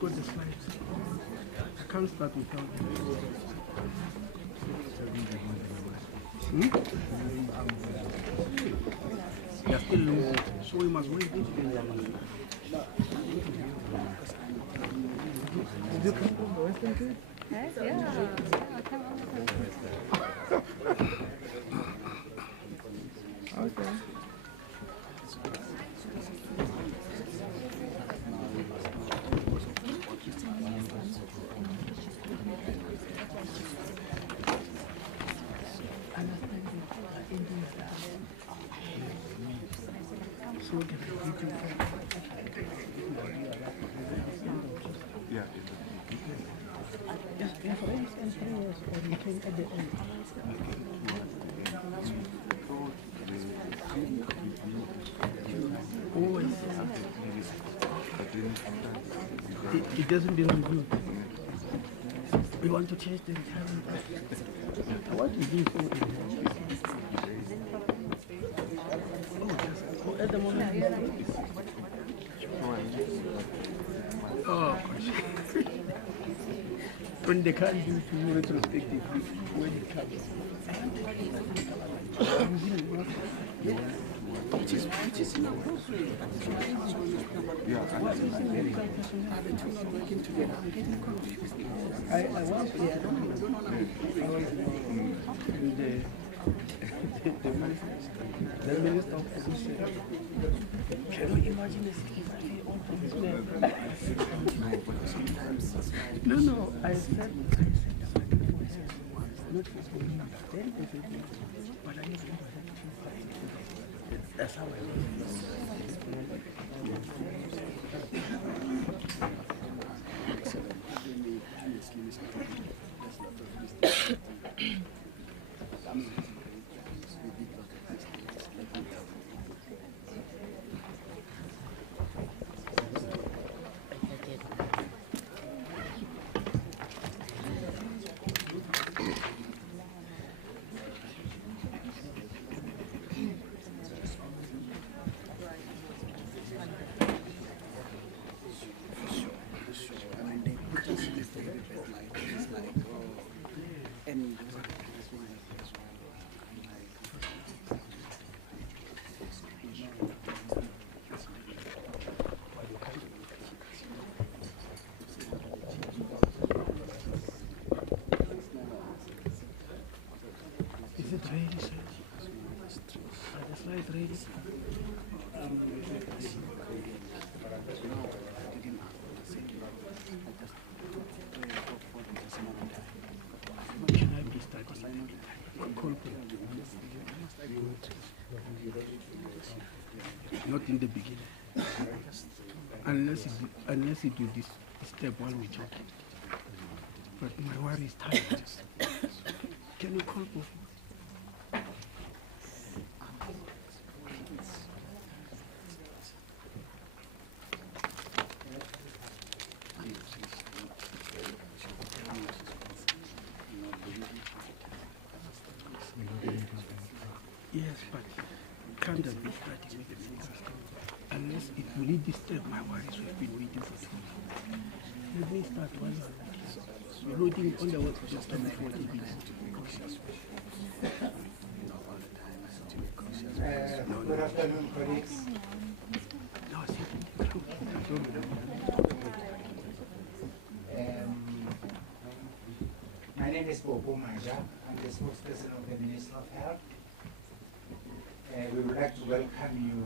got the slides. I can't start without them. They are still loose, so we must wait. Did you come from the Western Cape? Yes, yeah. I come on Okay. It doesn't belong good. We want to change the retirement. What is this? Oh, at the moment. Oh, gosh. When they can't do it retrospectively, when it comes. Which is inappropriate. Yeah, Are the two not working together? I'm getting confused. I was here. I don't know. I was in the minister of education. Can you imagine a 65-year-old policeman? No, I said not for him. Then I said, but I need to have that's how I Is it ready, sir? Are the slides ready? Can I be starting? Not in the beginning. Unless you do this step while we talk. But my worry is tired. Can you call both? Yes, but can't be starting with the ministers. Unless it will lead this step, my worries have been waiting for too long. Let me start while you're loading on the work just on the 40 minutes. Good afternoon, colleagues. No, my name is Bobo Manja. I'm the spokesperson of the Minister of Health. We would like to welcome you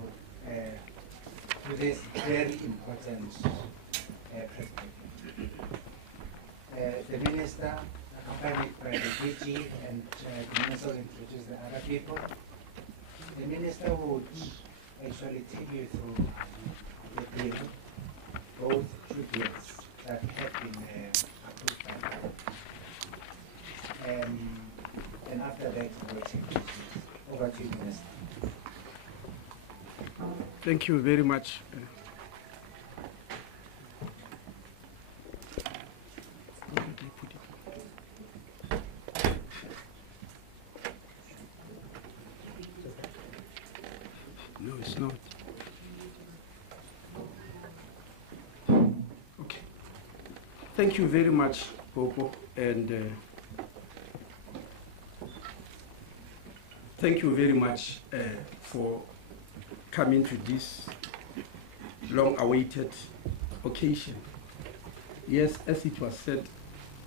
to this very important presentation. The Minister, accompanied by the DG and the Minister will introduce the other people. The Minister would actually take you through the bill, both two bills that have been approved by the and after that, we'll take questions. Over to you, Minister. thank you very much. No, it's not. Okay. Thank you very much, Popo, and thank you very much for coming to this long-awaited occasion. Yes, as it was said,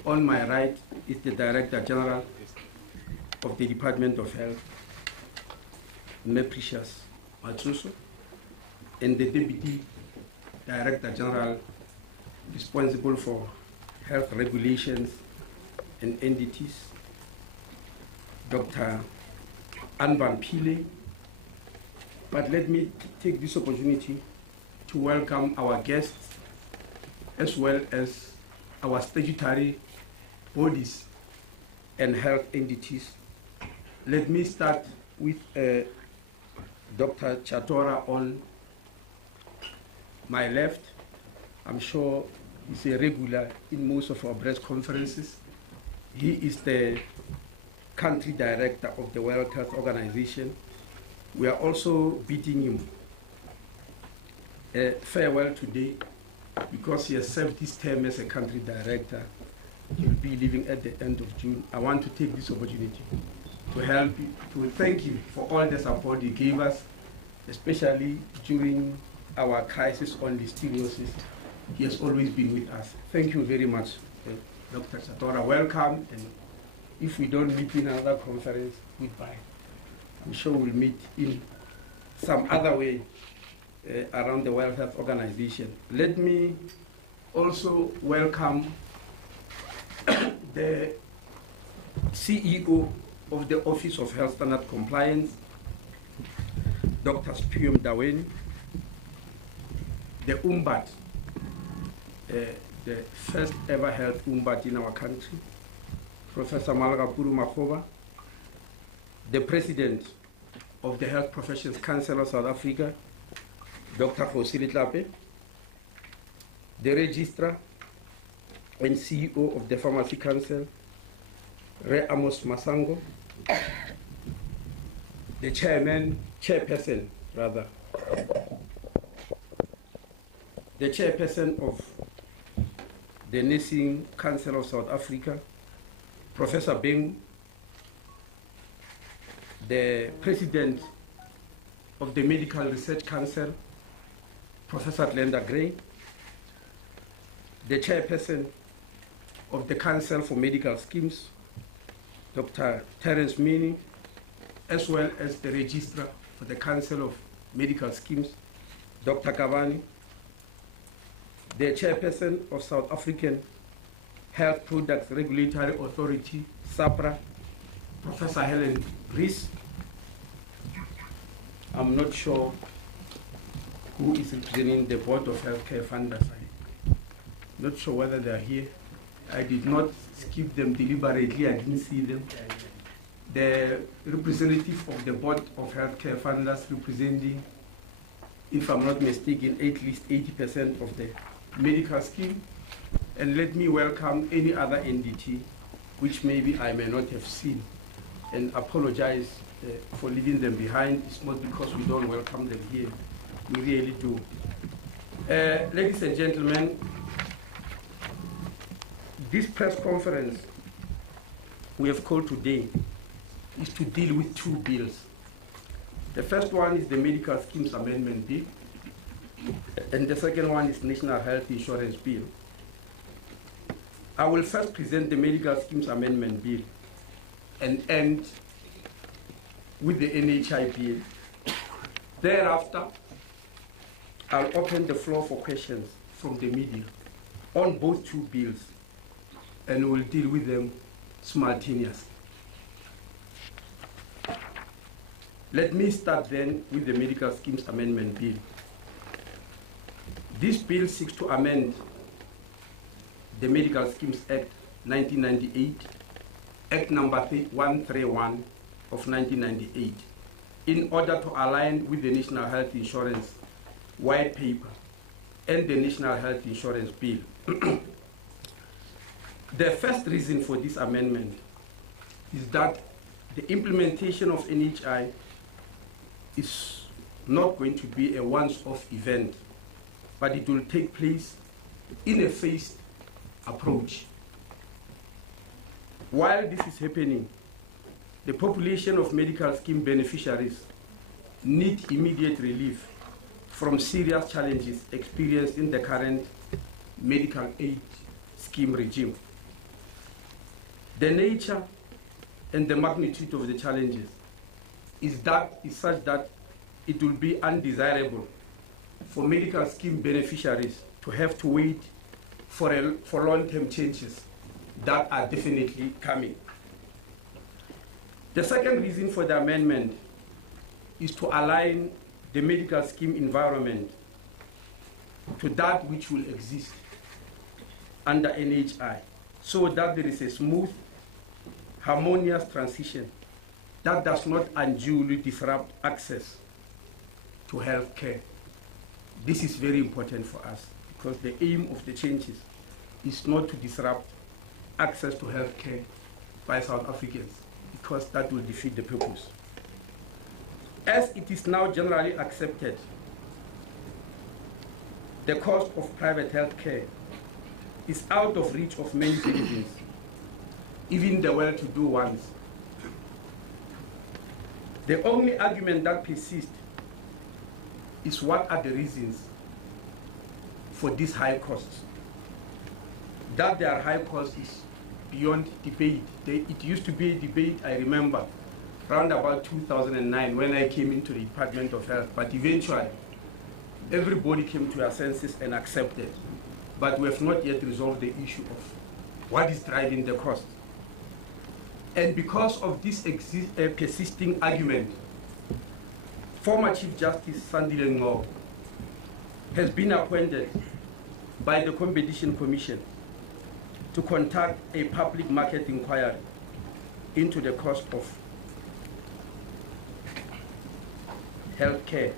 on my right is the Director General of the Department of Health, Precious Matsuso, and the Deputy Director General responsible for health regulations and entities, Dr. Anban Pile. But let me take this opportunity to welcome our guests as well as our statutory bodies and health entities. Let me start with Dr. Chatora on my left. I'm sure he's a regular in most of our press conferences. He is the country director of the World Health Organization. We are also bidding him farewell today because he has served his term as a country director. He'll be leaving at the end of June. I want to take this opportunity to help you, to thank him for all the support he gave us, especially during our crisis on listeriosis. He has always been with us. Thank you very much, Dr. Chatora. Welcome, and if we don't meet in another conference, goodbye. I'm sure we'll meet in some other way around the World Health Organization. Let me also welcome the CEO of the Office of Health Standard Compliance, Dr. Spium Daweni, the UMBAT, the first ever health UMBAT in our country, Professor Malagapuru Makhoba, the President of the Health Professions Council of South Africa, Dr. Fosili Tlape, the Registrar and CEO of the Pharmacy Council, Re Amos Masango, the chairperson of the Nursing Council of South Africa, Professor Bing, the President of the Medical Research Council, Professor Glenda Gray, the Chairperson of the Council for Medical Schemes, Dr. Terence Meany, as well as the Registrar for the Council of Medical Schemes, Dr. Kavani, the Chairperson of South African Health Products Regulatory Authority, SAPRA, Professor Helen Rees. I'm not sure who is representing the Board of Healthcare Funders. I'm not sure whether they are here. I did not skip them deliberately, I didn't see them. The representative of the Board of Healthcare Funders representing, if I'm not mistaken, at least 80% of the medical scheme. And let me welcome any other entity which maybe I may not have seen, and apologize for leaving them behind. It's not because we don't welcome them here. We really do. Ladies and gentlemen, this press conference we have called today is to deal with two bills. The first one is the Medical Schemes Amendment Bill, and the second one is National Health Insurance Bill. I will first present the Medical Schemes Amendment Bill and end with the NHI bill. Thereafter, I'll open the floor for questions from the media on both two bills, and we'll deal with them simultaneously. Let me start then with the Medical Schemes Amendment Bill. This bill seeks to amend the Medical Schemes Act 1998, Act number 131 of 1998, in order to align with the National Health Insurance White Paper and the National Health Insurance Bill. The first reason for this amendment is that the implementation of NHI is not going to be a once-off event, but it will take place in a phased approach. While this is happening, the population of medical scheme beneficiaries need immediate relief from serious challenges experienced in the current medical aid scheme regime. The nature and the magnitude of the challenges is such that it will be undesirable for medical scheme beneficiaries to have to wait for long-term changes that are definitely coming. The second reason for the amendment is to align the medical scheme environment to that which will exist under NHI, so that there is a smooth, harmonious transition that does not unduly disrupt access to health care. This is very important for us because the aim of the changes is not to disrupt access to health care by South Africans, because that will defeat the purpose. As it is now generally accepted, the cost of private health care is out of reach of many citizens, even the well-to-do ones. The only argument that persists is what are the reasons for these high costs. That there are high costs is beyond debate. It used to be a debate, I remember, around about 2009 when I came into the Department of Health, but eventually everybody came to their senses and accepted. But we have not yet resolved the issue of what is driving the cost. And because of this persisting argument, former Chief Justice Sandile Ngcobo has been appointed by the Competition Commission to conduct a public market inquiry into the cost of health care.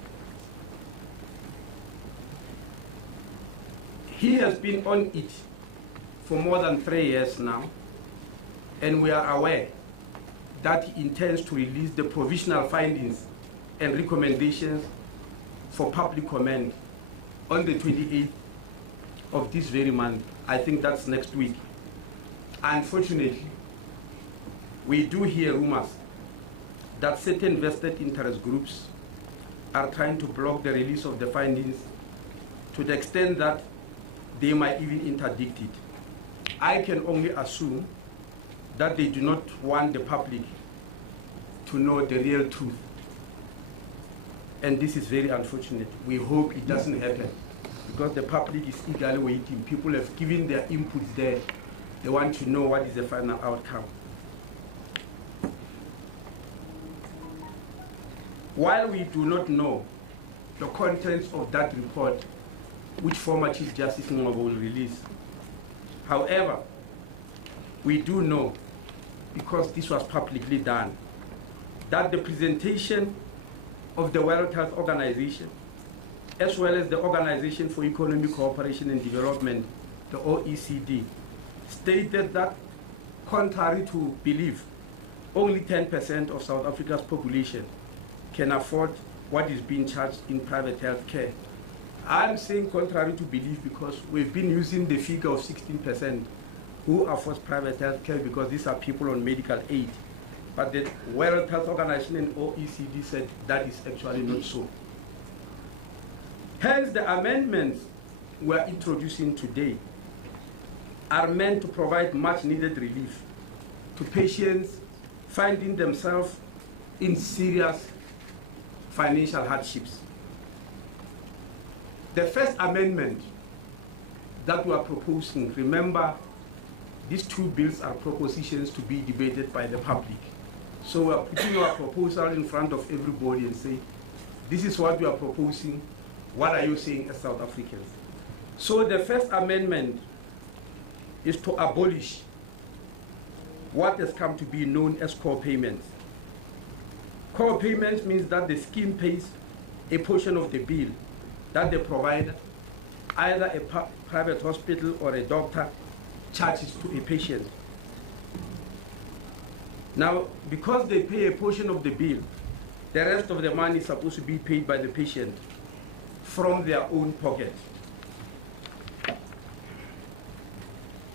He has been on it for more than 3 years now, and we are aware that he intends to release the provisional findings and recommendations for public comment on the 28th of this very month. I think that's next week. Unfortunately, we do hear rumors that certain vested interest groups are trying to block the release of the findings to the extent that they might even interdict it. I can only assume that they do not want the public to know the real truth. And this is very unfortunate. We hope it doesn't happen, because the public is eagerly waiting. People have given their inputs there. They want to know what is the final outcome. While we do not know the contents of that report, which former Chief Justice Ngcobo will release, however, we do know, because this was publicly done, that the presentation of the World Health Organization, as well as the Organization for Economic Cooperation and Development, the OECD, stated that, contrary to belief, only 10% of South Africa's population can afford what is being charged in private health care. I'm saying contrary to belief because we've been using the figure of 16% who affords private health care, because these are people on medical aid. But the World Health Organization and OECD said that is actually not so. Hence, the amendments we're introducing today are meant to provide much needed relief to patients finding themselves in serious financial hardships. The first amendment that we are proposing, remember, these two bills are propositions to be debated by the public. So we are putting our proposal in front of everybody and say, this is what we are proposing. What are you saying as South Africans? So the first amendment is to abolish what has come to be known as core payments. Core payments means that the scheme pays a portion of the bill that the provider, either a private hospital or a doctor, charges to a patient. Now, because they pay a portion of the bill, the rest of the money is supposed to be paid by the patient from their own pocket.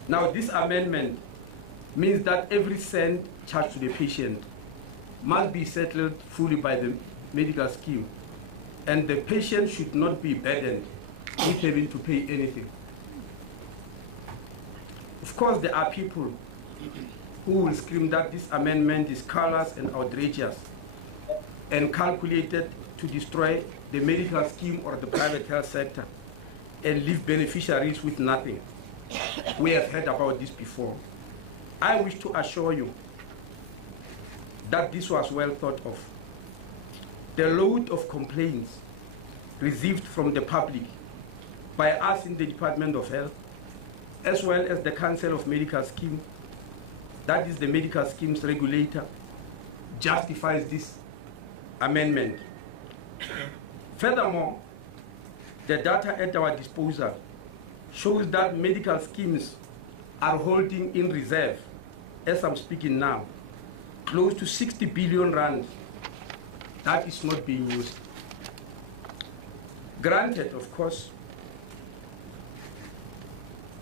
Now, this amendment means that every cent charged to the patient must be settled fully by the medical scheme, and the patient should not be burdened with having to pay anything. Of course, there are people who will scream that this amendment is callous and outrageous and calculated to destroy the medical scheme or the private health sector and leave beneficiaries with nothing. We have heard about this before. I wish to assure you that this was well thought of. The load of complaints received from the public by us in the Department of Health, as well as the Council of Medical Schemes, that is the medical schemes regulator, justifies this amendment. Furthermore, the data at our disposal shows that medical schemes are holding in reserve, as I'm speaking now, close to 60 billion rand that is not being used. Granted, of course,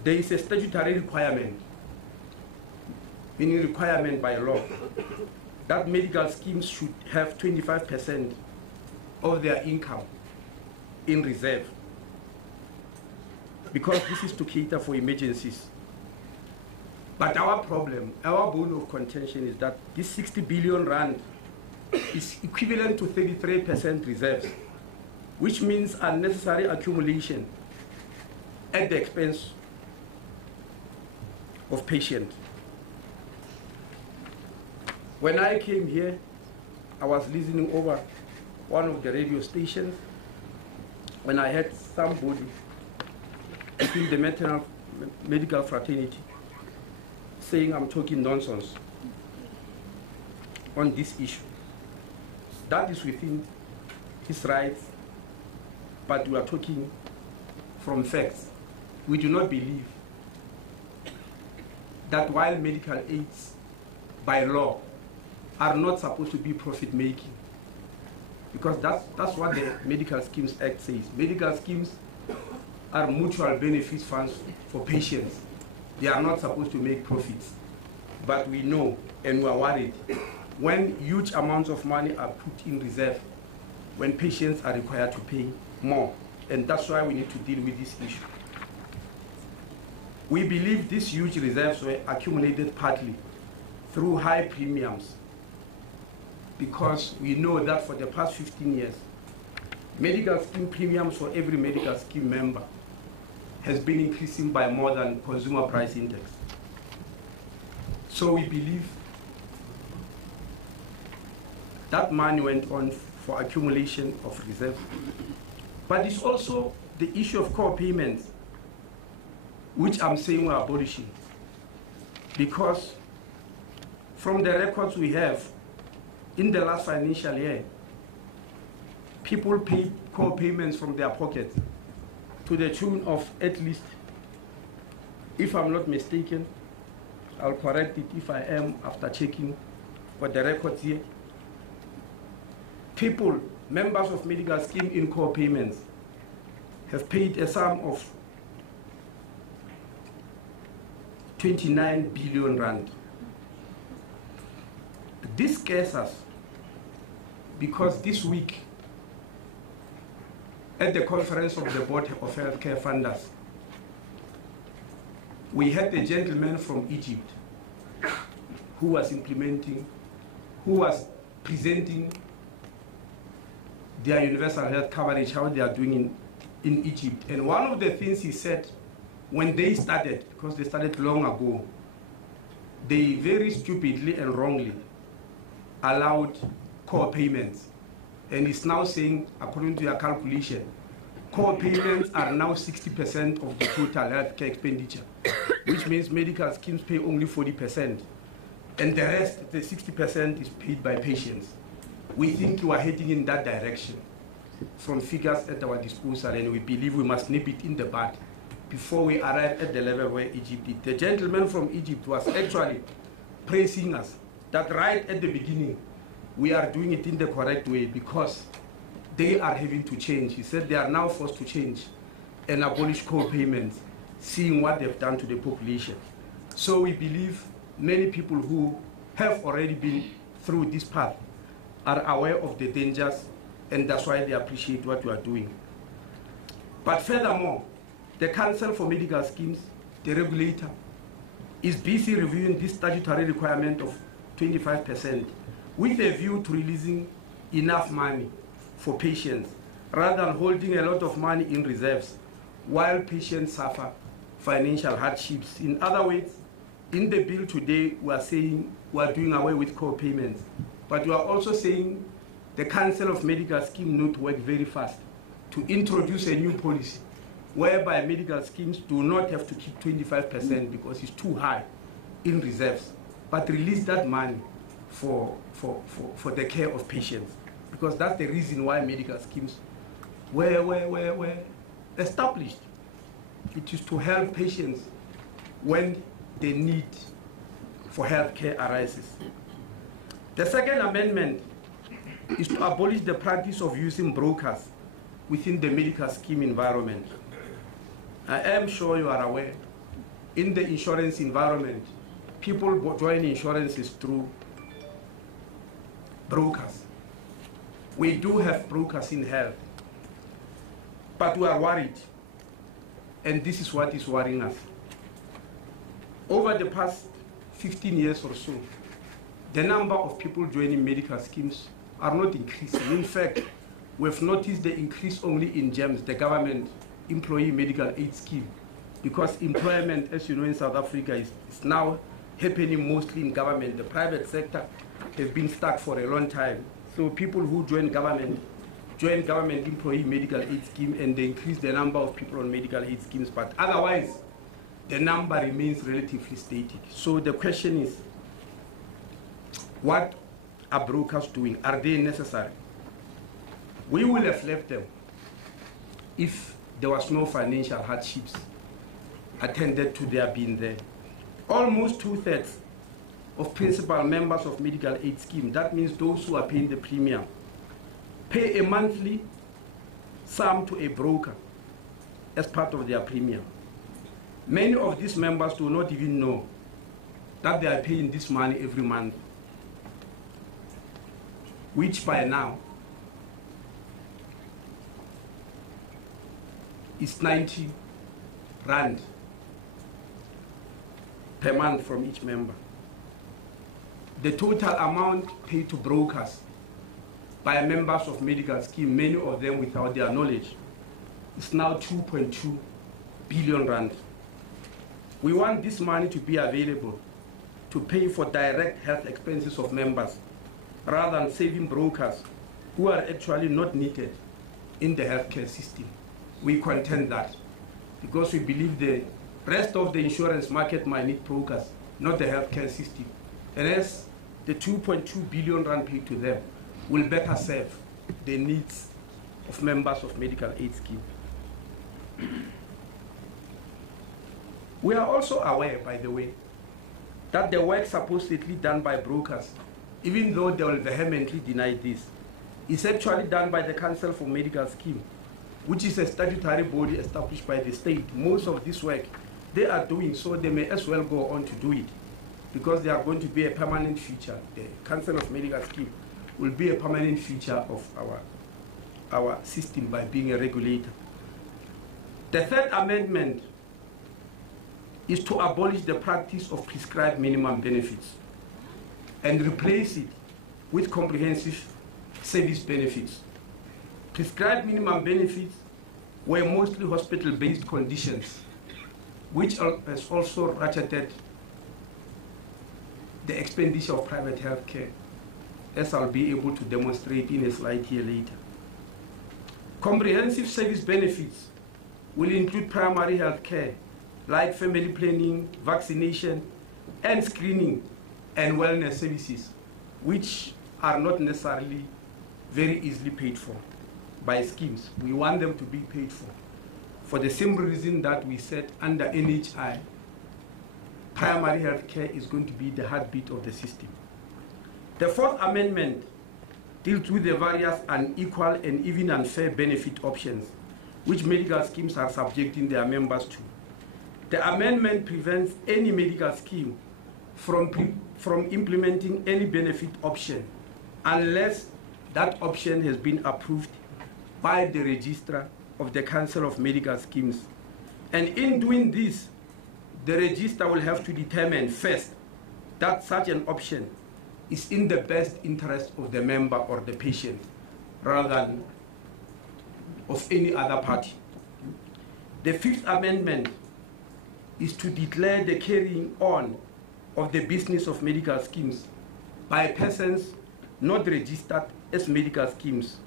there is a statutory requirement, meaning requirement by law, that medical schemes should have 25% of their income in reserve, because this is to cater for emergencies. But our problem, our bone of contention is that this 60 billion rand is equivalent to 33% reserves, which means unnecessary accumulation at the expense of patients. When I came here, I was listening over one of the radio stations when I heard somebody within the maternal medical fraternity saying I'm talking nonsense on this issue. That is within his rights, but we are talking from facts. We do not believe that while medical aids by law are not supposed to be profit-making, because that's what the Medical Schemes Act says. Medical schemes are mutual benefits funds for patients. They are not supposed to make profits. But we know, and we are worried, when huge amounts of money are put in reserve, when patients are required to pay more. And that's why we need to deal with this issue. We believe these huge reserves were accumulated partly through high premiums, because we know that for the past 15 years, medical scheme premiums for every medical scheme member has been increasing by more than consumer price index. So we believe that money went on for accumulation of reserves. But it's also the issue of core payments, which I'm saying we're abolishing, because from the records we have, in the last financial year, people paid core payments from their pockets to the tune of at least, if I'm not mistaken, I'll correct it if I am after checking what the records here. People, members of medical scheme in core payments, have paid a sum of 29 billion rand. This scares us because this week, at the conference of the Board of Healthcare Funders, we had a gentleman from Egypt who was presenting their universal health coverage, how they are doing in Egypt. And one of the things he said, when they started, because they started long ago, they very stupidly and wrongly allowed core payments. And he's now saying, according to your calculation, core payments are now 60% of the total healthcare expenditure, which means medical schemes pay only 40%. And the rest, the 60%, is paid by patients. We think we are heading in that direction from figures at our disposal, and we believe we must nip it in the bud before we arrive at the level where Egypt did. The gentleman from Egypt was actually praising us that right at the beginning, we are doing it in the correct way because they are having to change. He said they are now forced to change and abolish core payments, seeing what they've done to the population. So we believe many people who have already been through this path are aware of the dangers, and that's why they appreciate what we are doing. But furthermore, the Council for Medical Schemes, the regulator, is busy reviewing this statutory requirement of 25% with a view to releasing enough money for patients rather than holding a lot of money in reserves while patients suffer financial hardships. In other words, in the bill today, we are saying we are doing away with co-payments, but we are also saying the Council of Medical Schemes need to work very fast to introduce a new policy whereby medical schemes do not have to keep 25% because it's too high in reserves, but release that money for the care of patients, because that's the reason why medical schemes were established. It is to help patients when the need for health care arises. The second amendment is to abolish the practice of using brokers within the medical scheme environment. I am sure you are aware, in the insurance environment, people join insurances through brokers. We do have brokers in health, but we are worried, and this is what is worrying us. Over the past 15 years or so, the number of people joining medical schemes are not increasing. In fact, we've noticed the increase only in GEMS, the government employee medical aid scheme, because employment, as you know, in South Africa is now happening mostly in government. The private sector has been stuck for a long time. So people who join government employee medical aid scheme, and they increase the number of people on medical aid schemes, but otherwise the number remains relatively static. So the question is, what are brokers doing? Are they necessary? We will have left them if there was no financial hardships attended to their being there. Almost 2/3 of principal members of medical aid scheme, that means those who are paying the premium, pay a monthly sum to a broker as part of their premium. Many of these members do not even know that they are paying this money every month, which by now is 90 rand per month from each member. The total amount paid to brokers by members of medical scheme, many of them without their knowledge, is now 2.2 billion rand. We want this money to be available to pay for direct health expenses of members, rather than saving brokers who are actually not needed in the healthcare system. We contend that because we believe the rest of the insurance market might need brokers, not the healthcare system. And as the 2.2 billion rand paid to them will better serve the needs of members of medical aid scheme. We are also aware, by the way, that the work supposedly done by brokers, even though they will vehemently deny this, is actually done by the Council for Medical Scheme, which is a statutory body established by the state. Most of this work they are doing, so they may as well go on to do it, because they are going to be a permanent feature. The Council of Medical Scheme will be a permanent feature of our system by being a regulator. The third amendment is to abolish the practice of prescribed minimum benefits and replace it with comprehensive service benefits. Prescribed minimum benefits were mostly hospital-based conditions, which has also ratcheted the expenditure of private health care, as I'll be able to demonstrate in a slide here later. Comprehensive service benefits will include primary health care, like family planning, vaccination, and screening, and wellness services, which are not necessarily very easily paid for by schemes. We want them to be paid for the same reason that we said under NHI, primary health care is going to be the heartbeat of the system. The fourth amendment deals with the various unequal and even unfair benefit options which medical schemes are subjecting their members to. The amendment prevents any medical scheme from implementing any benefit option unless that option has been approved by the Registrar of the Council of Medical Schemes. And in doing this, the Registrar will have to determine first that such an option is in the best interest of the member or the patient rather than of any other party. The fifth amendment is to declare the carrying on of the business of medical schemes by persons not registered as medical schemes.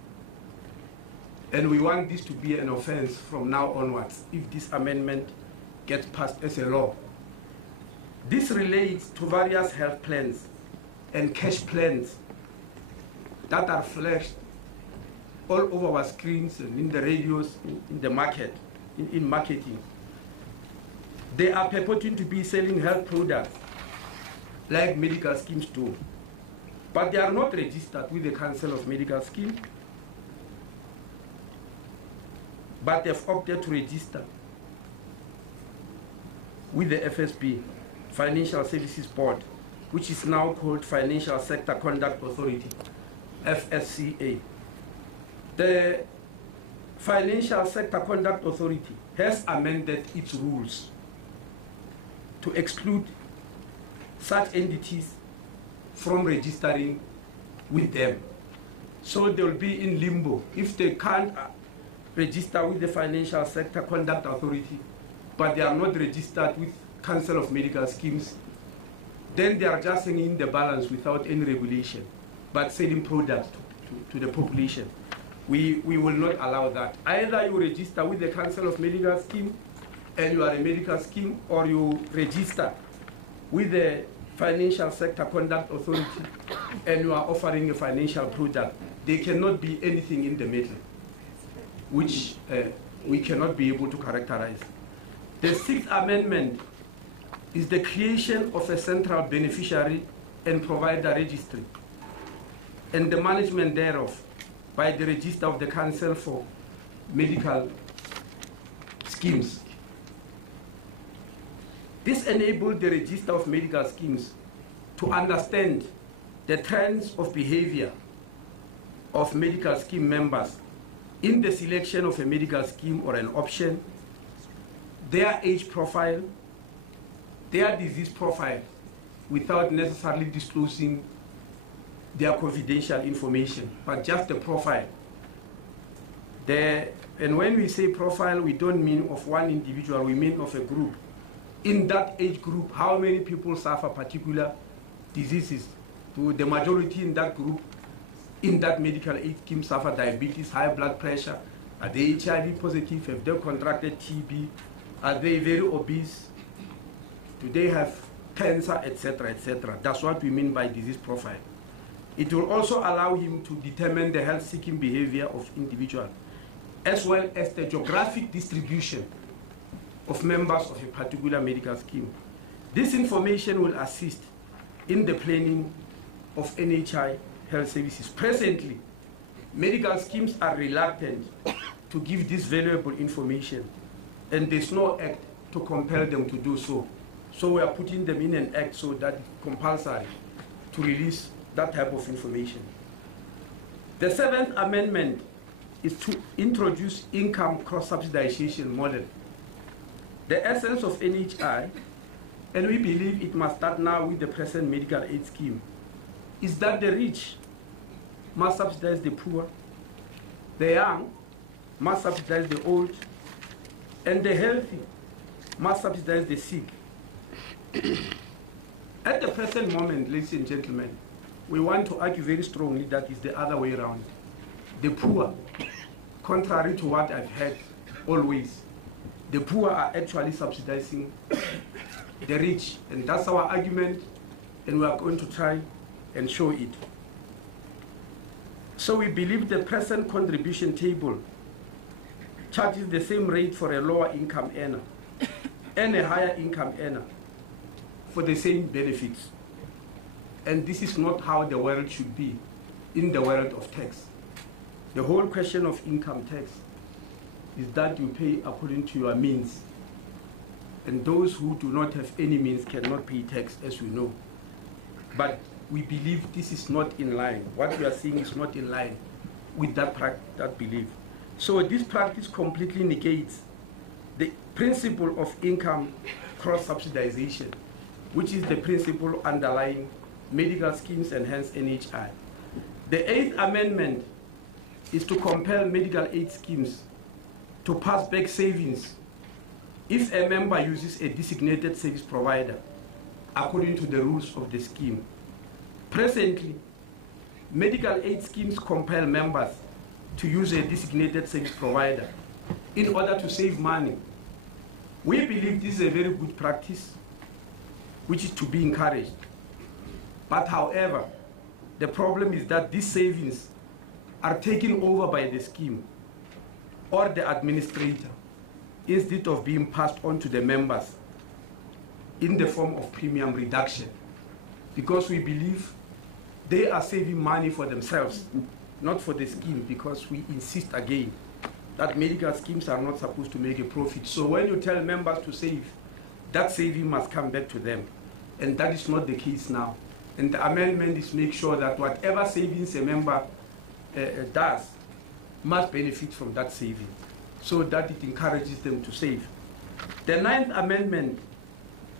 And we want this to be an offense from now onwards if this amendment gets passed as a law. This relates to various health plans and cash plans that are flashed all over our screens and in the radios, in the market, in marketing. They are purporting to be selling health products like medical schemes do, but they are not registered with the Council of Medical Schemes, but they've opted to register with the FSB, Financial Services Board, which is now called Financial Sector Conduct Authority, FSCA. The Financial Sector Conduct Authority has amended its rules to exclude such entities from registering with them. So they will be in limbo if they can't register with the Financial Sector Conduct Authority, but they are not registered with Council of Medical Schemes. Then they are just hanging the balance without any regulation, but selling products to the population. We will not allow that. Either you register with the Council of Medical Scheme and you are a medical scheme, or you register with the Financial Sector Conduct Authority and you are offering a financial product. There cannot be anything in the middle, which we cannot be able to characterize. The sixth amendment is the creation of a central beneficiary and provider registry and the management thereof by the Register of the Council for Medical Schemes. This enabled the Register of Medical Schemes to understand the trends of behavior of medical scheme members in the selection of a medical scheme or an option, their age profile, their disease profile, without necessarily disclosing their confidential information, but just the profile. And when we say profile, we don't mean of one individual, we mean of a group. In that age group, how many people suffer particular diseases? Do the majority in that group, in that medical aid scheme, suffer diabetes, high blood pressure? Are they HIV positive? Have they contracted TB? Are they very obese? Do they have cancer, etc., etc.? That's what we mean by disease profile. It will also allow him to determine the health-seeking behavior of individuals, as well as the geographic distribution of members of a particular medical scheme. This information will assist in the planning of NHI health services. Presently, medical schemes are reluctant to give this valuable information, and there's no act to compel them to do so. So we are putting them in an act so that it's compulsory to release that type of information. The seventh amendment is to introduce income cross-subsidization model. The essence of NHI, and we believe it must start now with the present medical aid scheme, is that the rich must subsidize the poor, the young must subsidize the old, and the healthy must subsidize the sick. At the present moment, ladies and gentlemen, we want to argue very strongly that it's the other way around. The poor, contrary to what I've heard always, the poor are actually subsidizing the rich, and that's our argument, and we are going to try and show it. So we believe the present contribution table charges the same rate for a lower income earner and a higher income earner for the same benefits. And this is not how the world should be in the world of tax. The whole question of income tax is that you pay according to your means. and those who do not have any means cannot pay tax, as we know. But we believe this is not in line. What we are seeing is not in line with that belief. So this practice completely negates the principle of income cross-subsidization, which is the principle underlying medical schemes and hence NHI. The 8th amendment is to compel medical aid schemes to pass back savings if a member uses a designated service provider according to the rules of the scheme. Presently, medical aid schemes compel members to use a designated service provider in order to save money. We believe this is a very good practice which is to be encouraged. But however, the problem is that these savings are taken over by the scheme or the administrator instead of being passed on to the members in the form of premium reduction, because we believe they are saving money for themselves, not for the scheme, because we insist again that medical schemes are not supposed to make a profit. So when you tell members to save, that saving must come back to them. And that is not the case now. And the amendment is to make sure that whatever savings a member does must benefit from that saving, so that it encourages them to save. The 9th amendment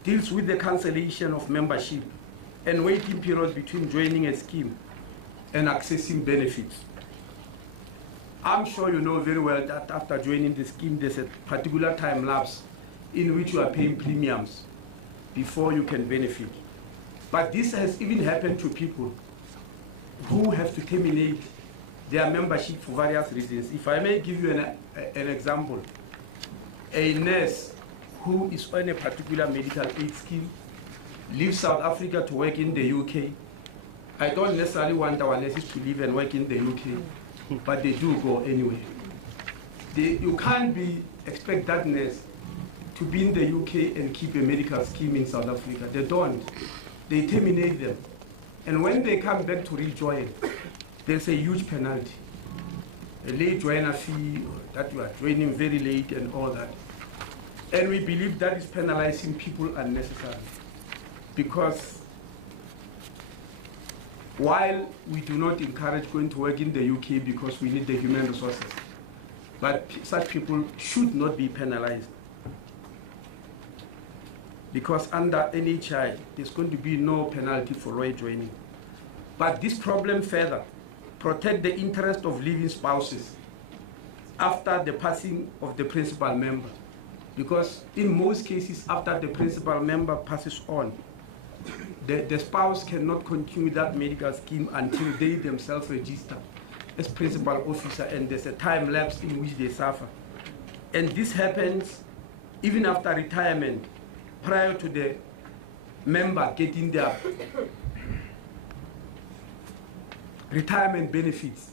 deals with the cancellation of membership and waiting periods between joining a scheme and accessing benefits. I'm sure you know very well that after joining the scheme, there's a particular time lapse in which you are paying premiums before you can benefit. But this has even happened to people who have to terminate their membership for various reasons. If I may give you an example, a nurse who is on a particular medical aid scheme leaves South Africa to work in the UK. I don't necessarily want our nurses to live and work in the UK, but they do go anyway. You can't expect that nurse to be in the UK and keep a medical scheme in South Africa. They don't. They terminate them. And when they come back to rejoin, there's a huge penalty. A late joiner fee, that you are joining very late and all that. And we believe that is penalizing people unnecessarily. Because while we do not encourage going to work in the UK because we need the human resources, but such people should not be penalized. Because under NHI, there's going to be no penalty for late joining. But this problem further protect the interest of living spouses after the passing of the principal member. Because in most cases, after the principal member passes on, the spouse cannot continue that medical scheme until they themselves register as principal officer, and there's a time lapse in which they suffer. And this happens even after retirement, prior to the member getting their retirement benefits.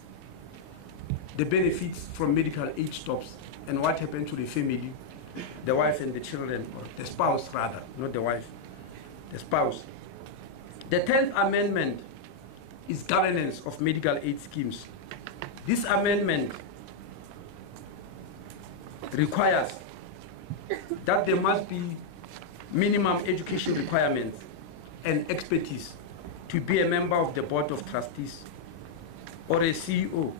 The benefits from medical aid stops. And what happened to the family, the wife and the children, or the spouse rather, not the wife, the spouse. The 10th amendment is governance of medical aid schemes. This amendment requires that there must be minimum education requirements and expertise to be a member of the board of trustees or a CEO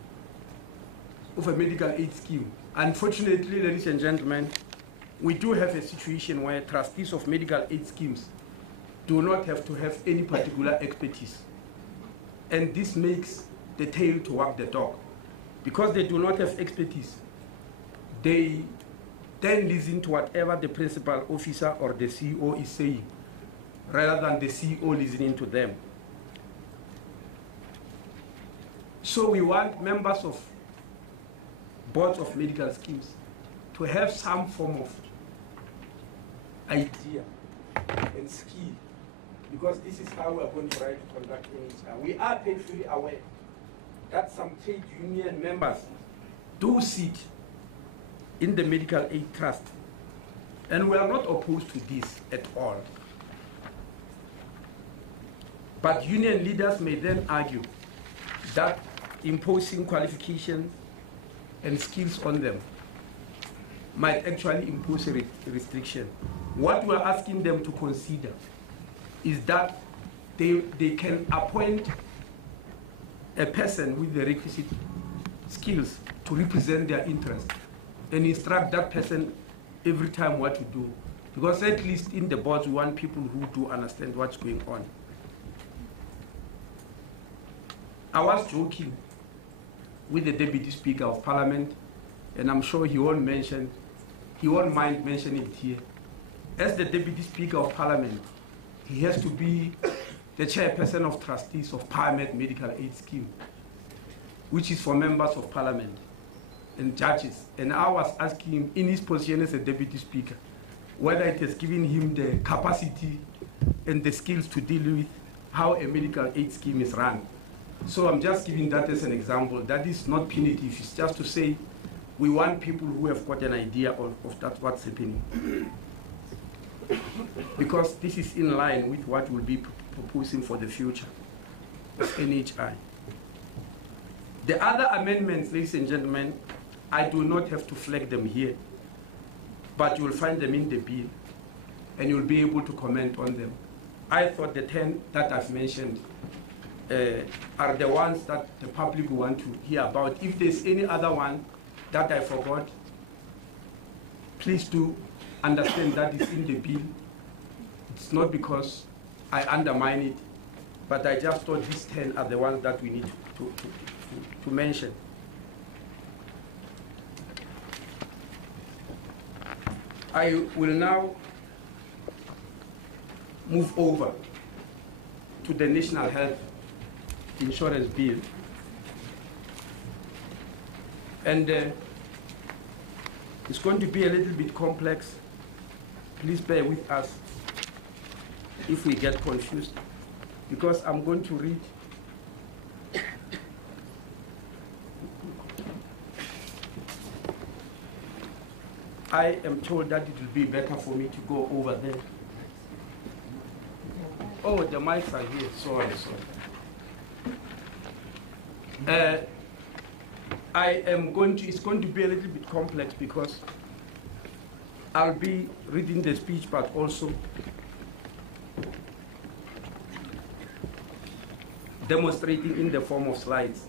of a medical aid scheme. Unfortunately, ladies and gentlemen, we do have a situation where trustees of medical aid schemes do not have to have any particular expertise. And this makes the tail to wag the dog. Because they do not have expertise, they then listen to whatever the principal officer or the CEO is saying, rather than the CEO listening to them. So we want members of boards of medical schemes to have some form of idea and skill, because this is how we are going to try to conduct NHI. We are painfully aware that some trade union members do sit in the medical aid trust, and we are not opposed to this at all. But union leaders may then argue that imposing qualifications and skills on them might actually impose a restriction. What we're asking them to consider is that they can appoint a person with the requisite skills to represent their interest and instruct that person every time what to do. Because at least in the boards, we want people who do understand what's going on. I was joking with the Deputy Speaker of Parliament, and I'm sure he won't mind mentioning it here. As the Deputy Speaker of Parliament, he has to be the chairperson of trustees of Parliament Medical Aid Scheme, which is for members of Parliament and judges. And I was asking him, in his position as a Deputy Speaker, whether it has given him the capacity and the skills to deal with how a medical aid scheme is run. So I'm just giving that as an example. That is not punitive. It's just to say we want people who have got an idea of that what's happening. Because this is in line with what we'll be proposing for the future of NHI. The other amendments, ladies and gentlemen, I do not have to flag them here, but you will find them in the bill and you'll be able to comment on them. I thought the 10 that I've mentioned are the ones that the public want to hear about. If there's any other one that I forgot, please do understand that it's in the bill. It's not because I undermine it, but I just thought these 10 are the ones that we need to mention. I will now move over to the National Health Insurance Bill. And it's going to be a little bit complex. Please bear with us if we get confused, because I'm going to read I am told that it will be better for me to go over there. Oh, the mics are here. Sorry. It's going to be a little bit complex because I'll be reading the speech, but also demonstrating in the form of slides.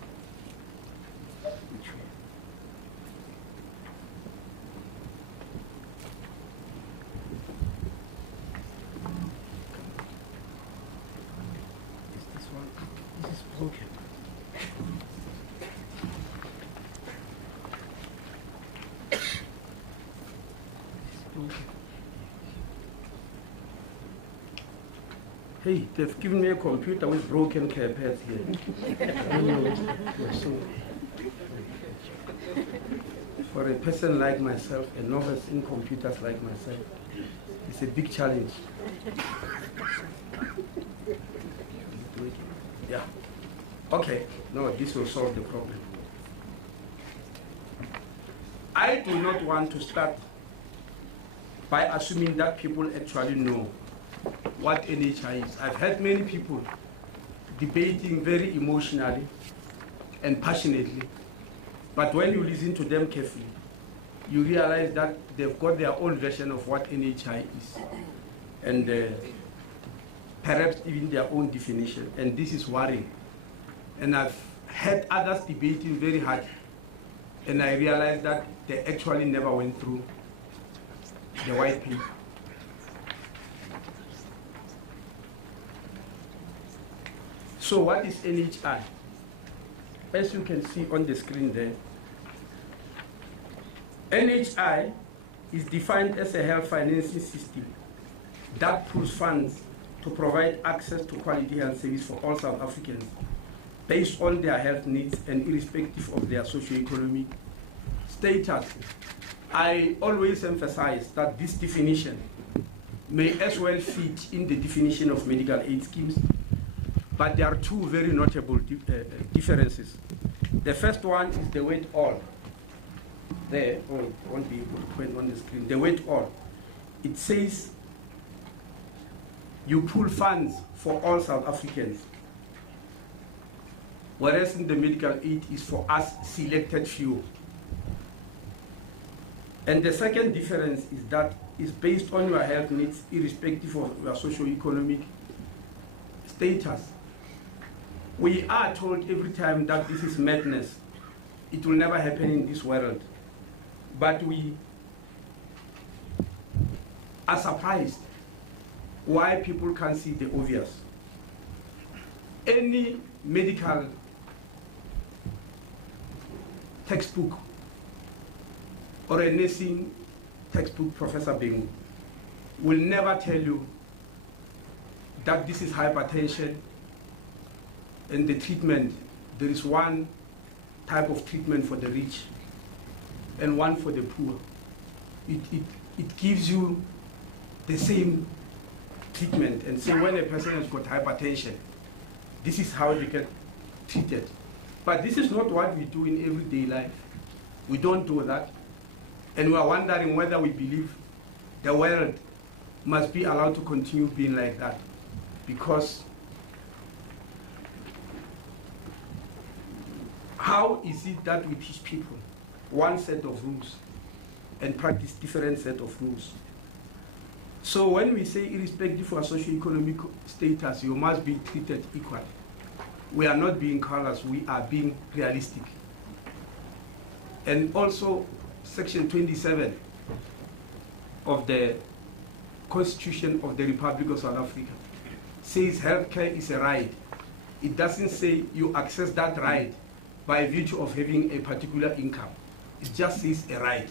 Hey, they've given me a computer with broken care pads here. For a person like myself, a novice in computers like myself, it's a big challenge. Yeah. Okay, no, this will solve the problem. I do not want to start by assuming that people actually know what NHI is. I've heard many people debating very emotionally and passionately, but when you listen to them carefully, you realize that they've got their own version of what NHI is, and perhaps even their own definition, and this is worrying. And I've heard others debating very hard, and I realized that they actually never went through the white paper. So what is NHI? As you can see on the screen there, NHI is defined as a health financing system that pools funds to provide access to quality health service for all South Africans based on their health needs and irrespective of their socioeconomic status. I always emphasize that this definition may as well fit in the definition of medical aid schemes, but there are two very notable differences. The first one is the word all. There, oh, it won't be able to print on the screen. The word all. It says you pool funds for all South Africans, whereas in the medical aid is for us selected few. And the second difference is that it's based on your health needs irrespective of your socio-economic status. We are told every time that this is madness. It will never happen in this world. But we are surprised why people can't see the obvious. Any medical textbook or a nursing textbook, Professor Bengu, will never tell you that this is hypertension and the treatment, there is one type of treatment for the rich and one for the poor. It gives you the same treatment and say when a person has got hypertension, this is how they get treated. But this is not what we do in everyday life. We don't do that. And we are wondering whether we believe the world must be allowed to continue being like that. Because how is it that we teach people one set of rules and practice different set of rules? So when we say irrespective of socio-economic status, you must be treated equally. We are not being callous, we are being realistic. And also, Section 27 of the Constitution of the Republic of South Africa says healthcare is a right. It doesn't say you access that right by virtue of having a particular income. It just says a right.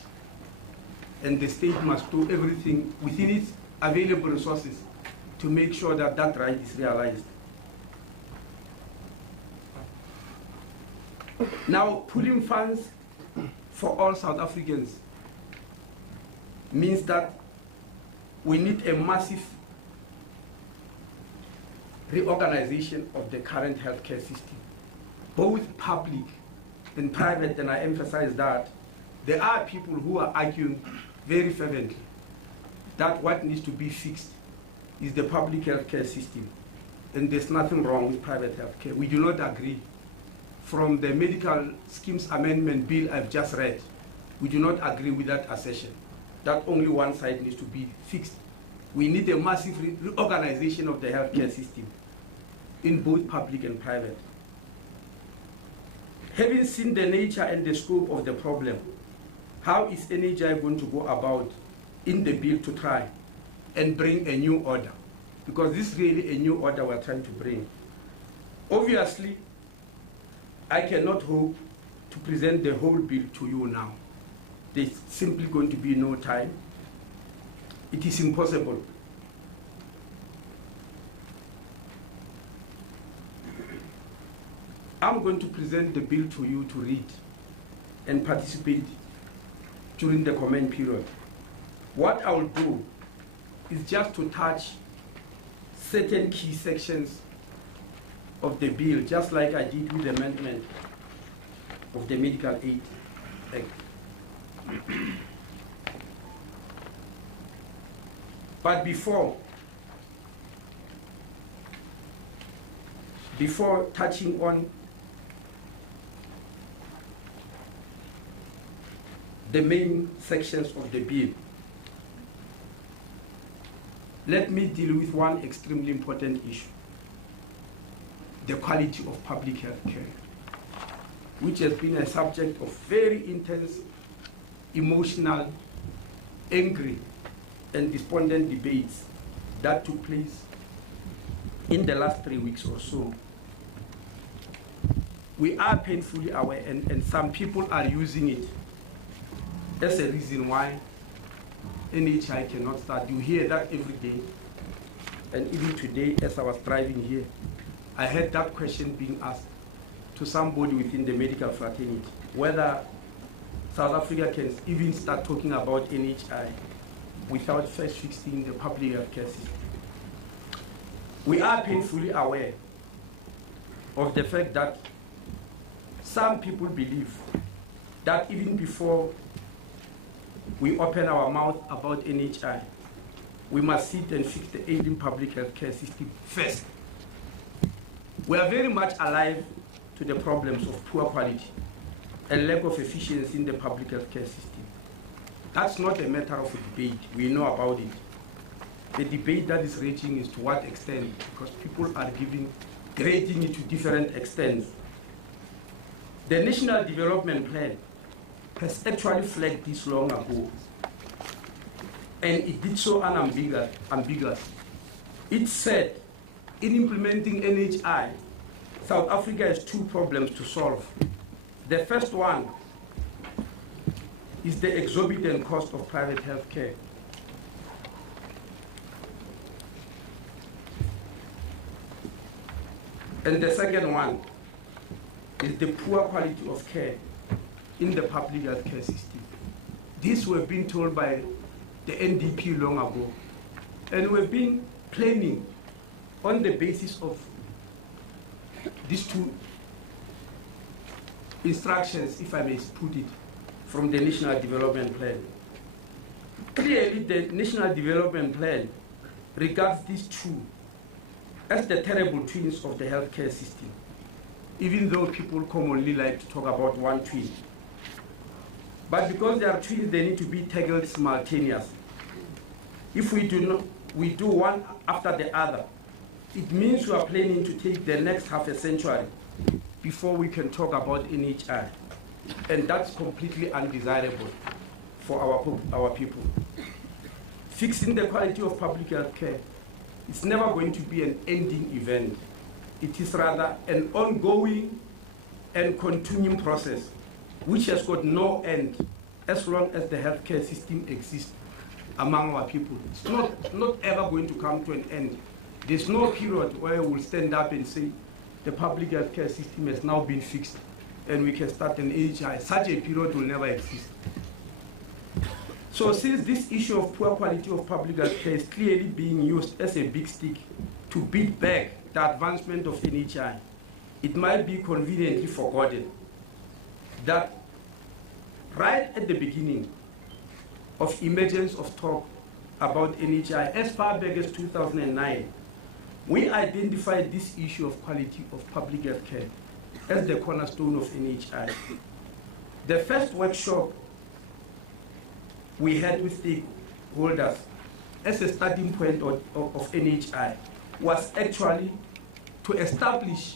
And the state must do everything within its available resources to make sure that that right is realized. Now, pooling funds for all South Africans means that we need a massive reorganization of the current healthcare system, both public and private, and I emphasize that. There are people who are arguing very fervently that what needs to be fixed is the public healthcare system, and there's nothing wrong with private healthcare. We do not agree. From the Medical Schemes Amendment Bill I've just read, we do not agree with that assertion, that only one side needs to be fixed. We need a massive reorganization of the healthcare system in both public and private. Having seen the nature and the scope of the problem, how is NHI going to go about in the bill to try and bring a new order? Because this is really a new order we're trying to bring. Obviously, I cannot hope to present the whole bill to you now. There's simply going to be no time. It is impossible. I'm going to present the bill to you to read and participate during the comment period. What I will do is just to touch certain key sections of the bill, just like I did with the amendment of the Medical Aid Act. But before touching on the main sections of the bill, let me deal with one extremely important issue: the quality of public health care, which has been a subject of very intense, emotional, angry, and despondent debates that took place in the last 3 weeks or so. We are painfully aware, and some people are using it as a reason why NHI cannot start. You hear that every day. And even today, as I was driving here, I heard that question being asked to somebody within the medical fraternity, whether South Africa can even start talking about NHI without first fixing the public healthcare system. We are painfully aware of the fact that some people believe that even before we open our mouth about NHI, we must sit and fix the ailing public healthcare system first. We are very much alive to the problems of poor quality and lack of efficiency in the public healthcare system. That's not a matter of debate. We know about it. The debate that is raging is to what extent, because people are grading it to different extents. The National Development Plan has actually flagged this long ago, and it did so unambiguous. It said, in implementing NHI, South Africa has two problems to solve. The first one is the exorbitant cost of private health care. And the second one is the poor quality of care in the public healthcare system. This we've been told by the NDP long ago, and we've been planning on the basis of these two instructions, if I may put it, from the National Development Plan. Clearly, the National Development Plan regards these two as the terrible twins of the healthcare system, even though people commonly like to talk about one twin. But because they are twins, they need to be tackled simultaneously. If we do one after the other, it means we are planning to take the next half a century before we can talk about NHI. And that's completely undesirable for our people. Fixing the quality of public health care is never going to be an ending event. It is rather an ongoing and continuing process which has got no end as long as the healthcare system exists among our people. It's not ever going to come to an end. There's no period where we'll stand up and say the public healthcare system has now been fixed and we can start an NHI. Such a period will never exist. So since this issue of poor quality of public health care is clearly being used as a big stick to beat back the advancement of NHI, it might be conveniently forgotten that right at the beginning of emergence of talk about NHI, as far back as 2009, we identified this issue of quality of public health care as the cornerstone of NHI. The first workshop we had with stakeholders as a starting point of NHI was actually to establish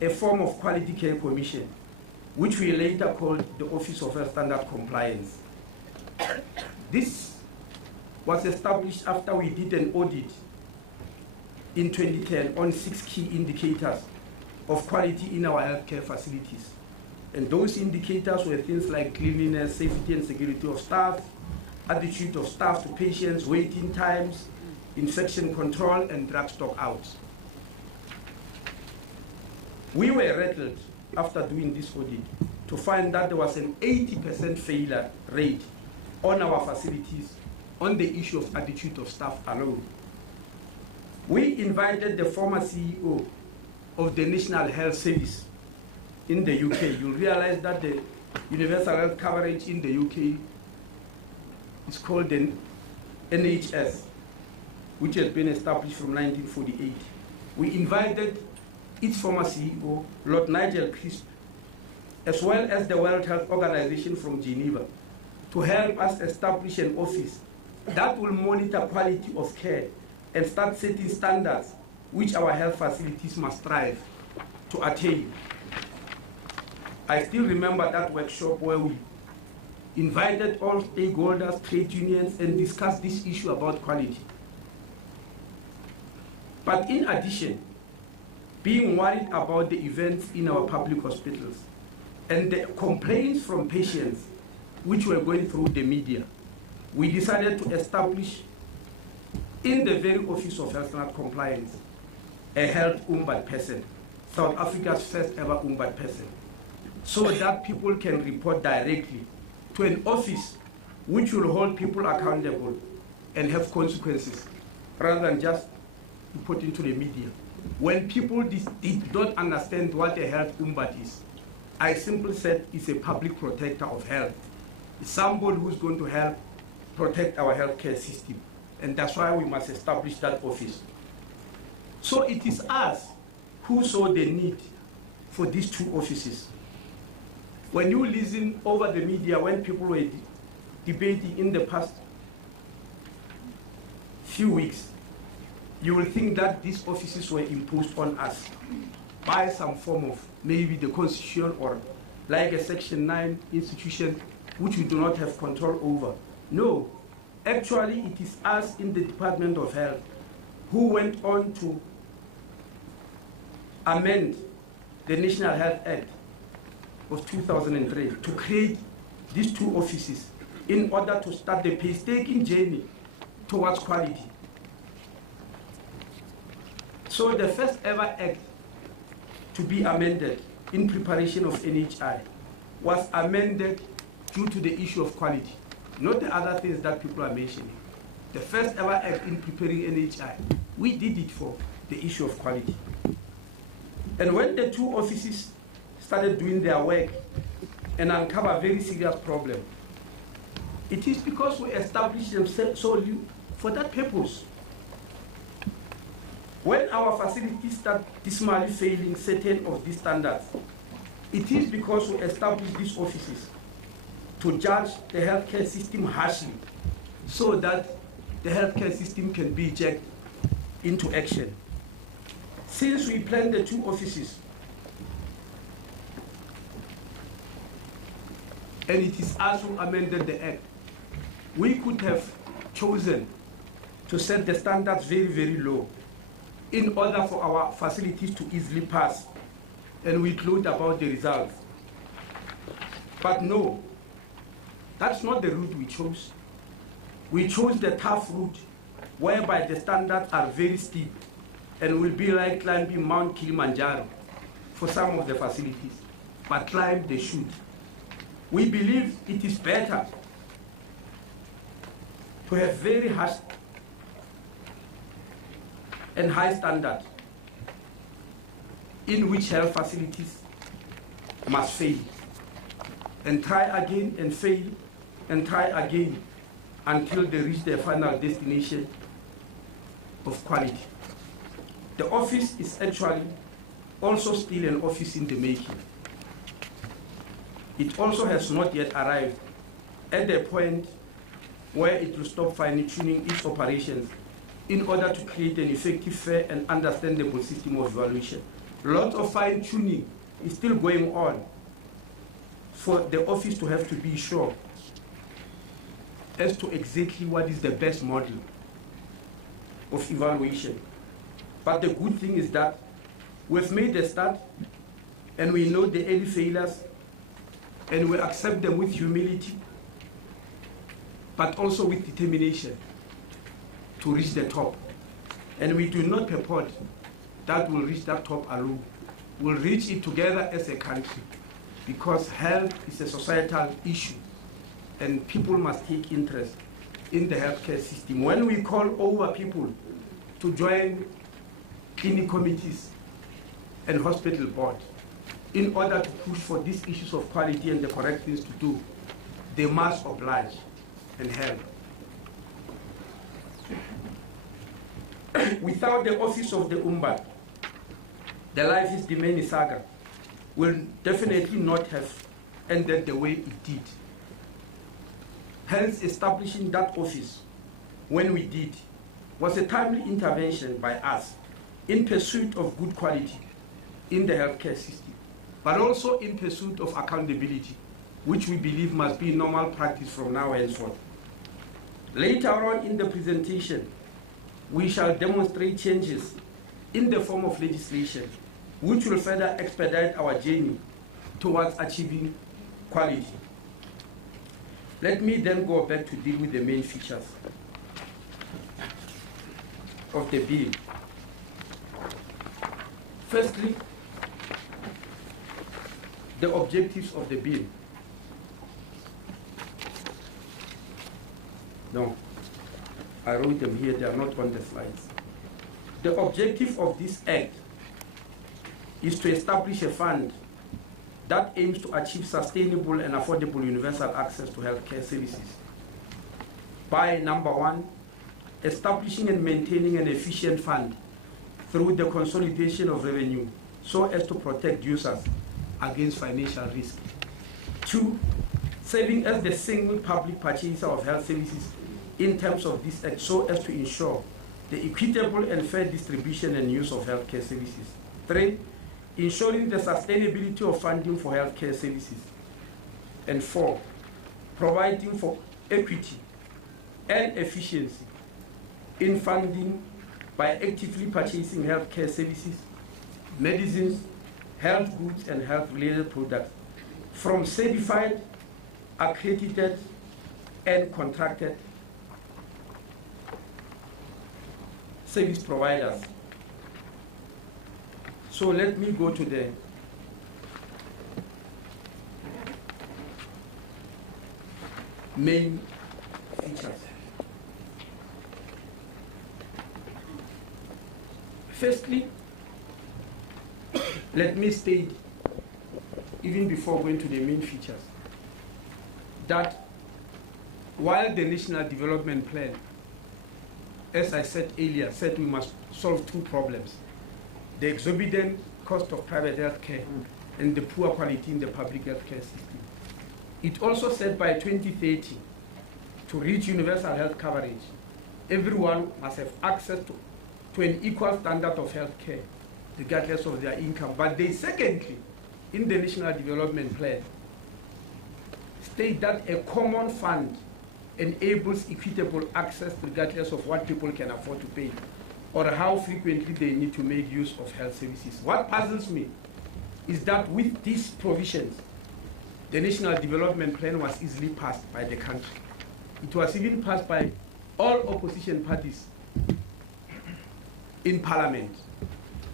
a form of quality care commission, which we later called the Office of Health Standard Compliance. This was established after we did an audit in 2010 on 6 key indicators of quality in our healthcare facilities. And those indicators were things like cleanliness, safety and security of staff, attitude of staff to patients, waiting times, infection control, and drug stock outs. We were rattled after doing this audit to find that there was an 80% failure rate on our facilities on the issue of attitude of staff alone. We invited the former CEO of the National Health Service in the UK. You'll realize that the universal health coverage in the UK is called the NHS, which has been established from 1948. We invited its former CEO, Lord Nigel Crisp, as well as the World Health Organization from Geneva, to help us establish an office that will monitor quality of care and start setting standards which our health facilities must strive to attain. I still remember that workshop where we invited all stakeholders, trade unions, and discussed this issue about quality. But in addition, being worried about the events in our public hospitals and the complaints from patients which were going through the media, we decided to establish in the very Office of Health Standard Compliance a health ombudsperson, South Africa's first ever ombudsperson, so that people can report directly to an office which will hold people accountable and have consequences, rather than just put into the media. When people did not understand what a health ombud is, I simply said it's a public protector of health. It's somebody who's going to help protect our healthcare system. And that's why we must establish that office. So it is us who saw the need for these two offices. When you listen over the media, when people were debating in the past few weeks, you will think that these offices were imposed on us by some form of maybe the Constitution or like a Section 9 institution which we do not have control over. No, actually it is us in the Department of Health who went on to amend the National Health Act of 2003 to create these two offices in order to start the painstaking journey towards quality. So the first ever act to be amended in preparation of NHI was amended due to the issue of quality, not the other things that people are mentioning. The first ever act in preparing NHI, we did it for the issue of quality. And when the two offices started doing their work and uncover a very serious problem, it is because we established them solely for that purpose. When our facilities start dismally failing certain of these standards, it is because we established these offices to judge the healthcare system harshly so that the healthcare system can be jacked into action. Since we planned the two offices, and it is us who amended the Act, we could have chosen to set the standards very, very low in order for our facilities to easily pass, and we gloat about the results. But no, that's not the route we chose. We chose the tough route, whereby the standards are very steep and will be like climbing Mount Kilimanjaro for some of the facilities, but climb they should. We believe it is better to have very harsh and high standards in which health facilities must fail and try again and fail and try again until they reach their final destination of quality. The office is actually also still an office in the making. It also has not yet arrived at the point where it will stop fine-tuning its operations in order to create an effective, fair, and understandable system of evaluation. Lots of fine-tuning is still going on for the office to have to be sure as to exactly what is the best model of evaluation. But the good thing is that we've made a start and we know the early failures and we accept them with humility, but also with determination to reach the top. And we do not purport that we'll reach that top alone. We'll reach it together as a country, because health is a societal issue and people must take interest in the healthcare system. When we call over people to join clinic committees and hospital board in order to push for these issues of quality and the correct things to do, they must oblige and help. Without the office of the Umbad, the Life is Dimeni saga will definitely not have ended the way it did. Hence, establishing that office when we did was a timely intervention by us in pursuit of good quality in the healthcare system, but also in pursuit of accountability, which we believe must be normal practice from now henceforth. Later on in the presentation, we shall demonstrate changes in the form of legislation, which will further expedite our journey towards achieving quality. Let me then go back to deal with the main features of the bill. Firstly, the objectives of the bill. No, I wrote them here, they are not on the slides. The objective of this act is to establish a fund that aims to achieve sustainable and affordable universal access to healthcare services by, number one, establishing and maintaining an efficient fund through the consolidation of revenue so as to protect users against financial risk. Two, serving as the single public purchaser of health services in terms of this act, so as to ensure the equitable and fair distribution and use of healthcare services. 3, ensuring the sustainability of funding for healthcare services. And 4, providing for equity and efficiency in funding by actively purchasing healthcare services, medicines, health goods, and health-related products from certified, accredited, and contracted service providers. So let me go to the main features. Firstly, let me state, even before going to the main features, that while the National Development Plan, as I said earlier, said we must solve 2 problems: the exorbitant cost of private health care and the poor quality in the public health care system. It also said by 2030, to reach universal health coverage, everyone must have access to an equal standard of health care, regardless of their income. But they secondly, in the National Development Plan, state that a common fund enables equitable access regardless of what people can afford to pay or how frequently they need to make use of health services. What puzzles me is that with these provisions, the National Development Plan was easily passed by the country. It was even passed by all opposition parties in Parliament.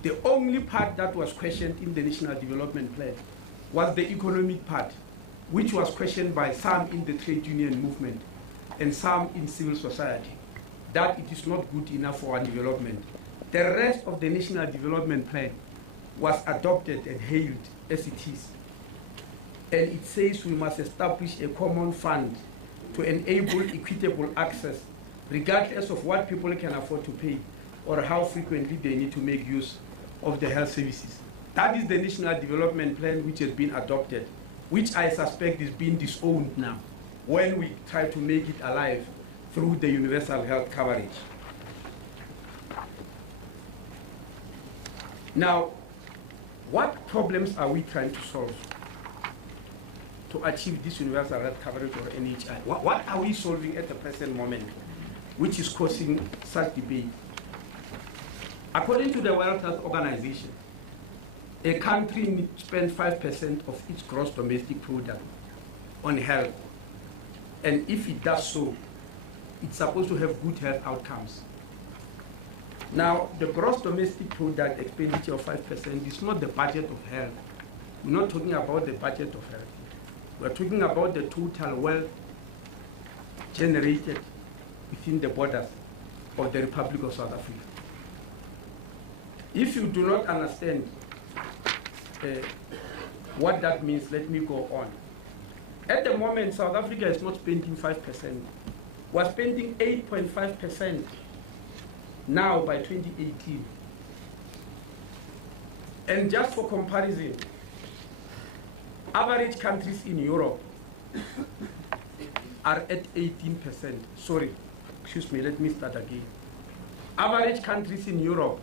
The only part that was questioned in the National Development Plan was the economic part, which was questioned by some in the trade union movement and some in civil society, that it is not good enough for our development. The rest of the National Development Plan was adopted and hailed as it is. And it says we must establish a common fund to enable equitable access, regardless of what people can afford to pay or how frequently they need to make use of the health services. That is the National Development Plan which has been adopted, which I suspect is being disowned now when we try to make it alive through the universal health coverage. Now, what problems are we trying to solve to achieve this universal health coverage or NHI? What are we solving at the present moment, which is causing such debate? According to the World Health Organization, a country needs to spend 5% of its gross domestic product on health. And if it does so, it's supposed to have good health outcomes. Now, the gross domestic product expenditure of 5% is not the budget of health. We're not talking about the budget of health. We're talking about the total wealth generated within the borders of the Republic of South Africa. If you do not understand what that means, let me go on. At the moment, South Africa is not spending 5%. We're spending 8.5% now by 2018. And just for comparison, average countries in Europe are at 18%. Sorry, excuse me, let me start again. Average countries in Europe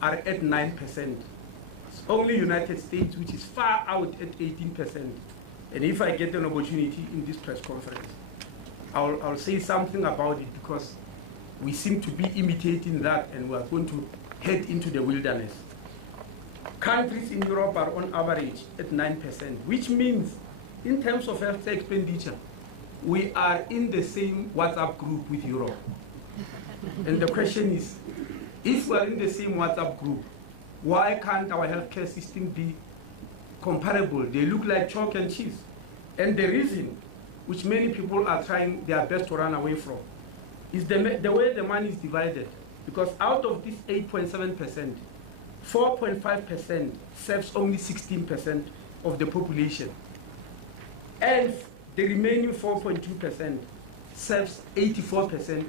are at 9%. It's only United States, which is far out at 18%. And if I get an opportunity in this press conference, I'll say something about it, because we seem to be imitating that and we are going to head into the wilderness. Countries in Europe are on average at 9%, which means in terms of health expenditure, we are in the same WhatsApp group with Europe. And the question is, if we're in the same WhatsApp group, why can't our healthcare system be comparable? They look like chalk and cheese. And the reason, which many people are trying their best to run away from, is the way the money is divided. Because out of this 8.7%, 4.5% serves only 16% of the population. And the remaining 4.2% serves 84%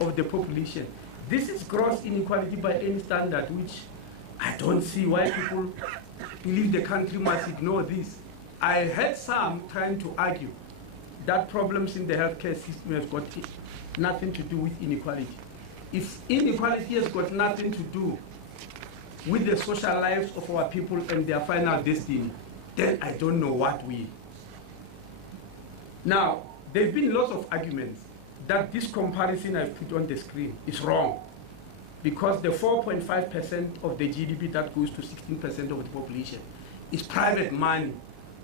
of the population. This is gross inequality by any standard, which I don't see why people believe the country must ignore this. I heard some trying to argue that problems in the healthcare system have got nothing to do with inequality. If inequality has got nothing to do with the social lives of our people and their final destiny, then I don't know what will. Now, there have been lots of arguments that this comparison I've put on the screen is wrong, because the 4.5% of the GDP that goes to 16% of the population is private money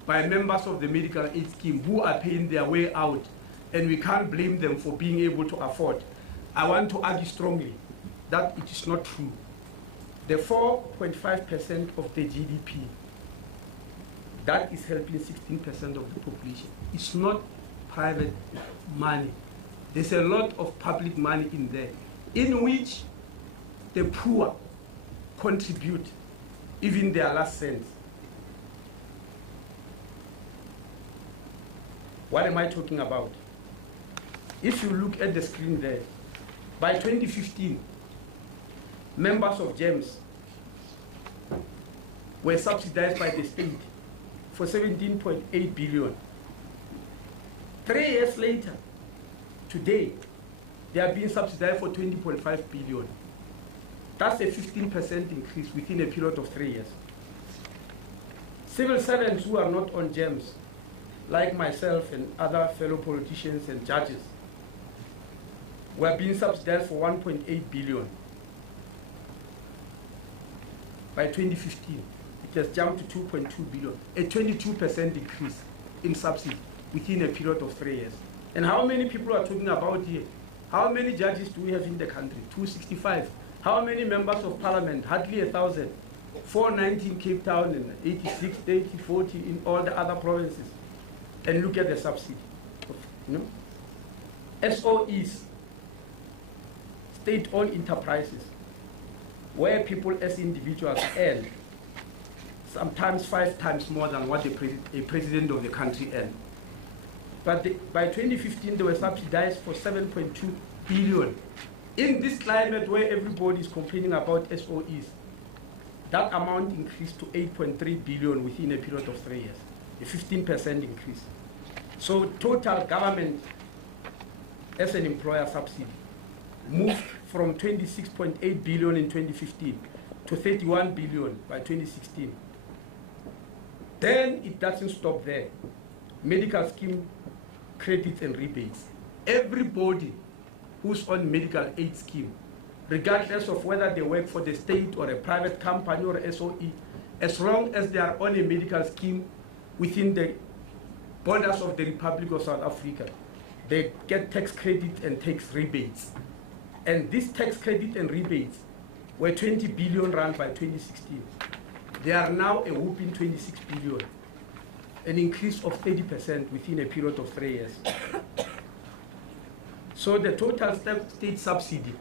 by members of the medical aid scheme who are paying their way out, and we can't blame them for being able to afford. I want to argue strongly that it is not true. The 4.5% of the GDP that is helping 16% of the population, it's not private money. There's a lot of public money in there, in which the poor contribute even their last cents. What am I talking about? If you look at the screen there, by 2015, members of GEMS were subsidized by the state for 17.8 billion. 3 years later, today, they are being subsidized for 20.5 billion. That's a 15% increase within a period of 3 years. Civil servants who are not on GEMS, like myself and other fellow politicians and judges, were being subsidized for 1.8 billion. By 2015, it has jumped to 2.2 billion, a 22% increase in subsidy within a period of 3 years. And how many people are talking about here? How many judges do we have in the country? 265. How many members of parliament? Hardly 1,000. 490 in Cape Town and 86, 80, 40 in all the other provinces. And look at the subsidy. You know? SOEs, state-owned enterprises, where people as individuals earn sometimes 5 times more than what a president of the country earned. But by 2015, they were subsidized for 7.2 billion. In this climate where everybody is complaining about SOEs, that amount increased to 8.3 billion within a period of 3 years, a 15% increase. So total government as an employer subsidy moved from 26.8 billion in 2015 to 31 billion by 2016. Then it doesn't stop there. Medical scheme credits and rebates. Everybody who's on medical aid scheme, regardless of whether they work for the state or a private company or a SOE, as long as they are on a medical scheme within the borders of the Republic of South Africa, they get tax credit and tax rebates. And this tax credit and rebates were 20 billion rand by 2016. They are now a whooping 26 billion, an increase of 30% within a period of 3 years. So the total state subsidy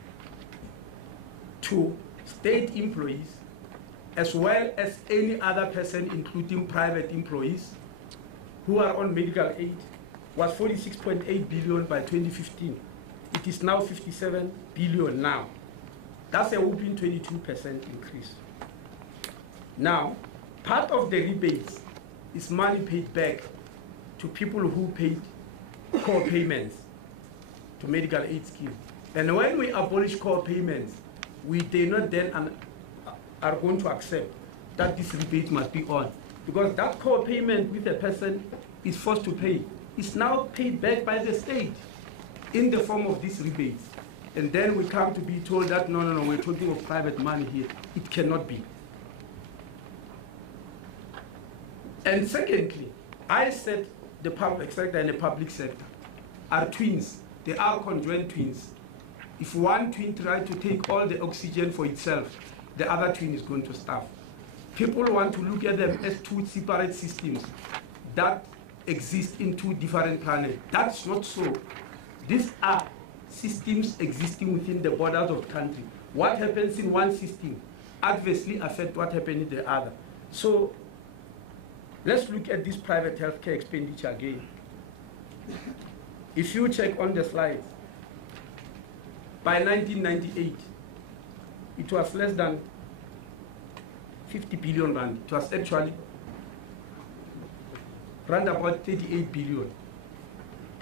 to state employees, as well as any other person, including private employees who are on medical aid, was 46.8 billion by 2015. It is now 57 billion now. That's a whooping 22% increase. Now, part of the rebates is money paid back to people who paid core payments to medical aid scheme. And when we abolish core payments, they not then are going to accept that this rebate must be on. Because that core payment with a person is forced to pay is now paid back by the state in the form of these rebates. And then we come to be told that, no, we're talking of private money here. It cannot be. And secondly, I said the public sector and the public sector are twins. They are conjoined twins. If one twin tries to take all the oxygen for itself, the other twin is going to starve. People want to look at them as two separate systems that exist in two different planets. That's not so. These are systems existing within the borders of the country. What happens in one system adversely affects what happens in the other. So let's look at this private healthcare expenditure again. If you check on the slides, by 1998, it was less than 50 billion rand. It was actually around about 38 billion.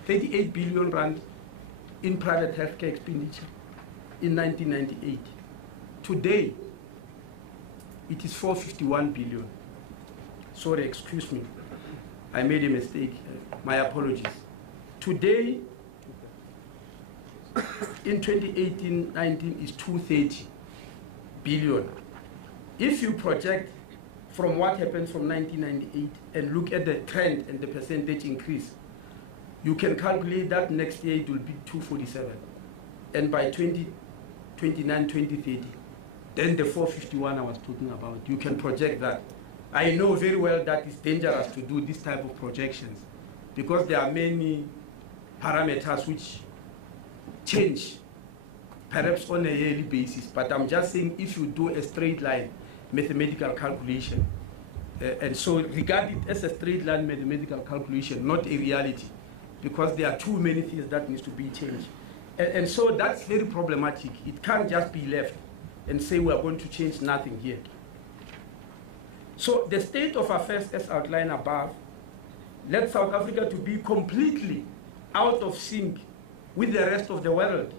38 billion rand in private healthcare expenditure in 1998. Today, it is 451 billion. Sorry, excuse me. I made a mistake. My apologies. Today, in 2018-19 is 230 billion. If you project from what happened from 1998 and look at the trend and the percentage increase, you can calculate that next year it will be 247. And by 2029, 2030, then the 451 I was talking about, you can project that. I know very well that it's dangerous to do this type of projections because there are many parameters which change, perhaps on a yearly basis. But I'm just saying if you do a straight line mathematical calculation, and so regard it as a straight line mathematical calculation, not a reality, because there are too many things that needs to be changed. And so that's very problematic. It can't just be left and say we are going to change nothing here. So the state of affairs as outlined above led South Africa to be completely out of sync with the rest of the world.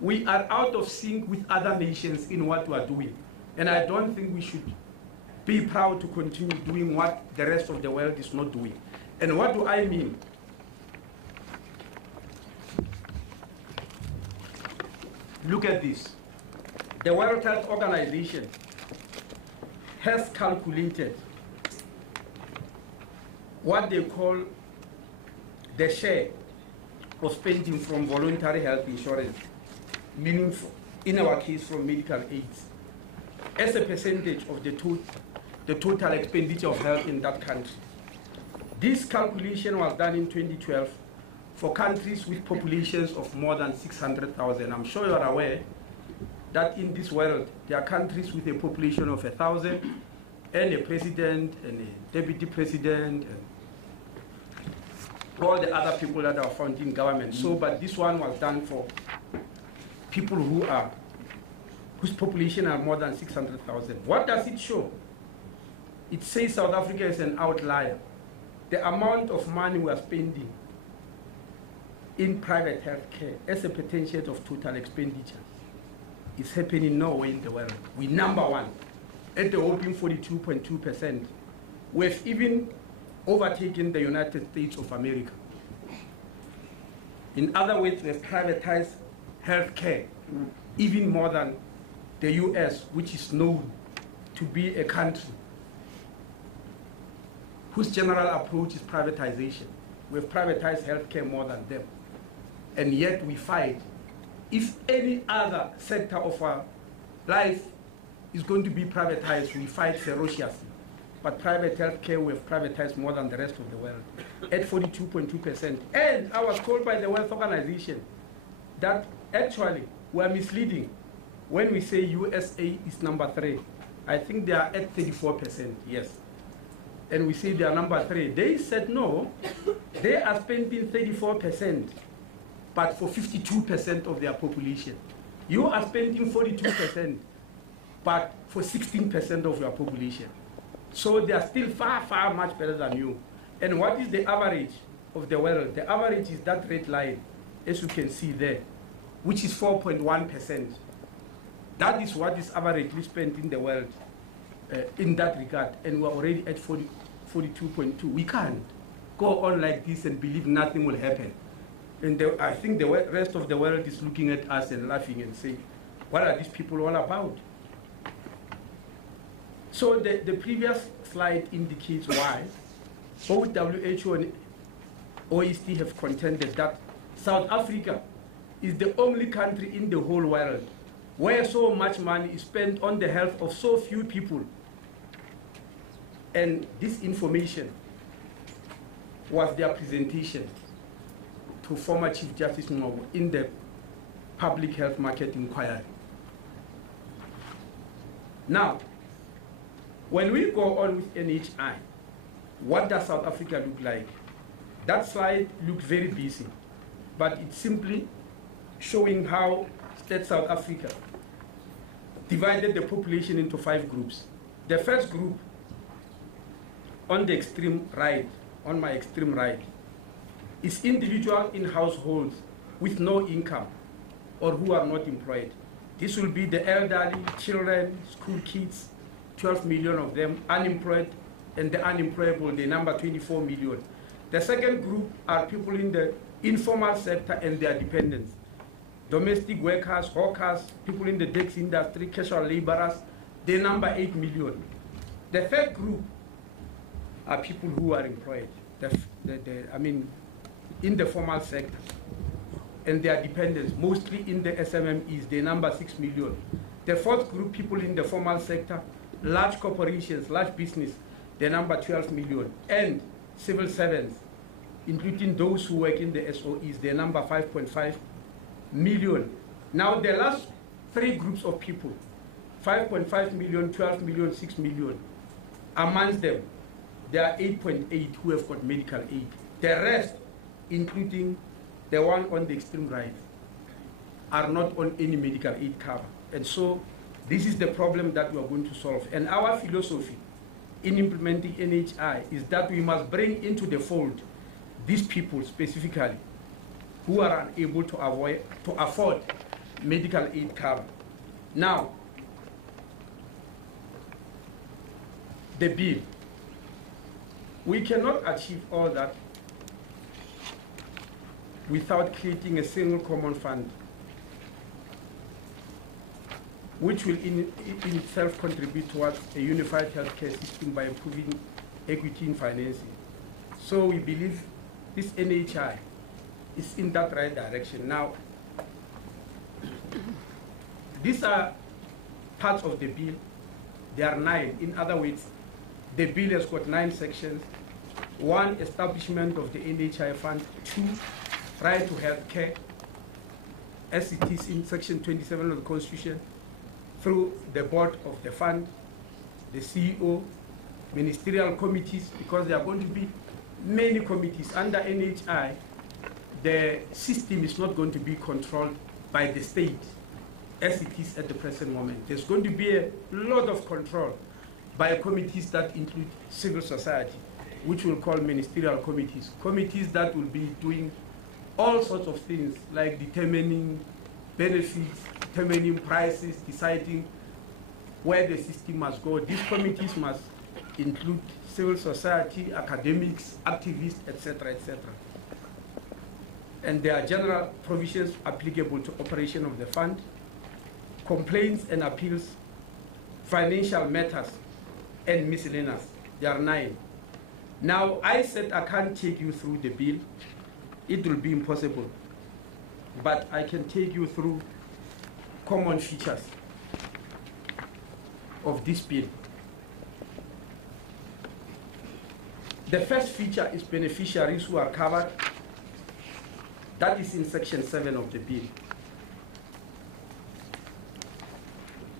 We are out of sync with other nations in what we are doing. And I don't think we should be proud to continue doing what the rest of the world is not doing. And what do I mean? Look at this. The World Health Organization has calculated what they call the share of spending from voluntary health insurance, meaning in our case from medical aids, as a percentage of the total expenditure of health in that country. This calculation was done in 2012 for countries with populations of more than 600,000. I'm sure you are aware that in this world, there are countries with a population of 1,000 and a president and a deputy president and all the other people that are found in government. So, but this one was done for people whose population are more than 600,000. What does it show? It says South Africa is an outlier. The amount of money we are spending in private health care as a percentage of total expenditure is happening nowhere in the world. We're number one at the open 42.2%. We've even overtaken the United States of America. In other words, we've privatized health care even more than the US, which is known to be a country whose general approach is privatization. We've privatized healthcare more than them. And yet we fight. If any other sector of our life is going to be privatized, we fight ferociously. But private healthcare, we have privatized more than the rest of the world at 42.2%. And I was told by the World Organization that actually we are misleading when we say USA is number 3. I think they are at 34%, yes. And we say they are number 3. They said no, they are spending 34%, but for 52% of their population. You are spending 42%, but for 16% of your population. So they are still far, far much better than you. And what is the average of the world? The average is that red line, as you can see there, which is 4.1%. That is what is averagely spent in the world in that regard. And we're already at 42.2. We can't go on like this and believe nothing will happen. And I think the rest of the world is looking at us and laughing and saying, what are these people all about? So the previous slide indicates why both WHO and OECD have contended that South Africa is the only country in the whole world where so much money is spent on the health of so few people. And this information was their presentation to former Chief Justice Ngobo in the Public Health Market Inquiry. Now, when we go on with NHI, what does South Africa look like? That slide looks very busy, but it's simply showing how State South Africa divided the population into 5 groups. The first group, on the extreme right, on my extreme right, is individual in households with no income or who are not employed. This will be the elderly, children, school kids, 12 million of them, unemployed, and the unemployable, the number 24 million. The second group are people in the informal sector and their dependents. Domestic workers, hawkers, people in the tax industry, casual laborers, they number 8 million. The third group are people who are employed, in the formal sector, and their dependents, mostly in the SMMEs, they number 6 million. The fourth group, people in the formal sector, large corporations, large business, they number 12 million, and civil servants, including those who work in the SOEs, they number 5.5 million. Now the last three groups of people, 5.5 million, 12 million, 6 million, amongst them, there are 8.8 who have got medical aid. The rest, including the one on the extreme right, are not on any medical aid cover. And so this is the problem that we are going to solve. And our philosophy in implementing NHI is that we must bring into the fold these people specifically who are unable to afford medical aid cover. Now, the bill. We cannot achieve all that without creating a single common fund, which will in itself contribute towards a unified healthcare system by improving equity in financing. So we believe this NHI is in that right direction. Now, these are parts of the bill. There are 9. In other words, the bill has got 9 sections. 1, establishment of the NHI fund. 2, right to health care, as it is in section 27 of the Constitution, through the board of the fund, the CEO, ministerial committees, because there are going to be many committees. Under NHI, the system is not going to be controlled by the state as it is at the present moment. There's going to be a lot of control by committees that include civil society, which we'll call ministerial committees. Committees that will be doing all sorts of things like determining benefits, determining prices, deciding where the system must go. These committees must include civil society, academics, activists, etc., etc. And there are general provisions applicable to operation of the fund, complaints and appeals, financial matters, and miscellaneous. There are 9. Now, I said I can't take you through the bill. It will be impossible. But I can take you through common features of this bill. The first feature is beneficiaries who are covered. That is in section 7 of the bill.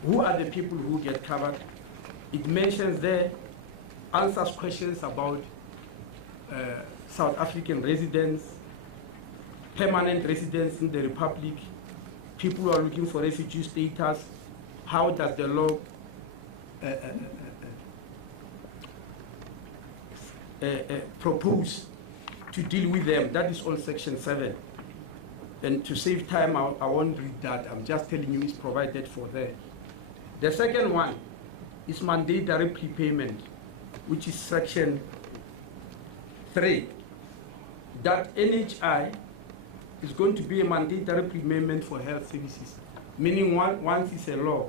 Who are the people who get covered? It mentions there, answers questions about South African residents, permanent residents in the Republic, people who are looking for refugee status. How does the law propose to deal with them? That is on section 7. And to save time, I won't read that. I'm just telling you it's provided for there. The second one is mandatory prepayment, which is section 3. That NHI is going to be a mandatory prepayment for health services, meaning once it's a law,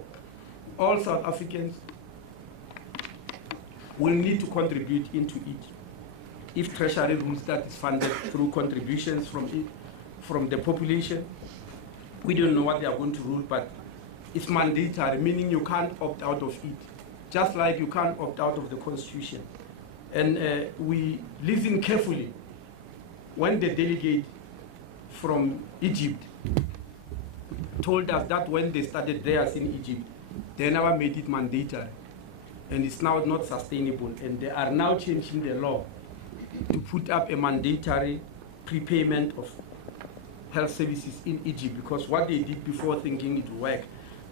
all South Africans will need to contribute into it. If Treasury rules that is funded through contributions from the population, we don't know what they are going to rule, but it's mandatory, meaning you can't opt out of it, just like you can't opt out of the Constitution. And we listen carefully when the delegate from Egypt told us that when they started theirs in Egypt, they never made it mandatory. And it's now not sustainable. And they are now changing the law to put up a mandatory prepayment of health services in Egypt, because what they did before thinking it would work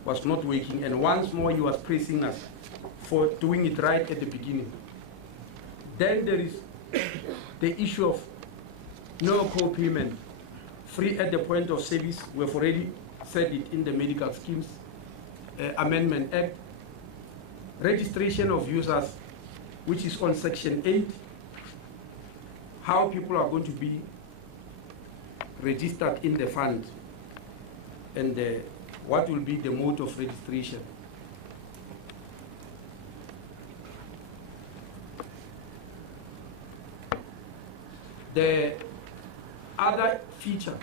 was not working. And once more, he was praising us for doing it right at the beginning. Then there is the issue of no co-payment, free at the point of service. We have already said it in the Medical Schemes Amendment Act. Registration of users, which is on Section 8, how people are going to be registered in the fund, and what will be the mode of registration. The other feature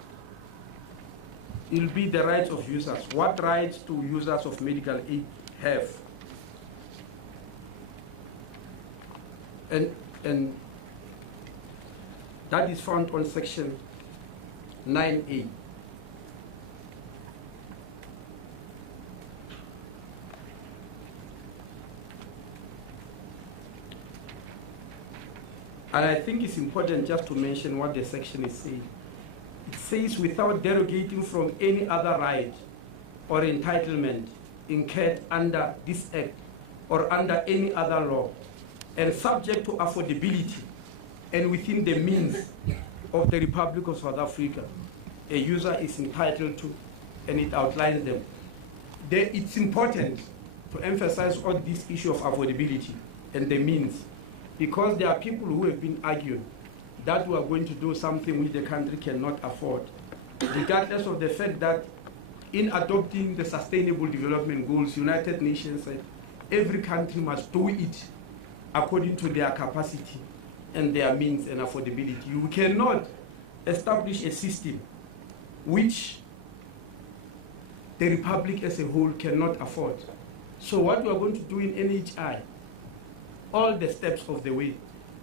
will be the rights of users. What rights do users of medical aid have? And that is found on Section 9A. And I think it's important just to mention what the section is saying. It says, without derogating from any other right or entitlement incurred under this Act or under any other law, and subject to affordability and within the means of the Republic of South Africa, a user is entitled to, and it outlines them. It's important to emphasize on this issue of affordability and the means, because there are people who have been arguing that we are going to do something which the country cannot afford, regardless of the fact that in adopting the Sustainable Development Goals, United Nations said every country must do it according to their capacity and their means and affordability. You cannot establish a system which the Republic as a whole cannot afford. So what we are going to do in NHI, all the steps of the way,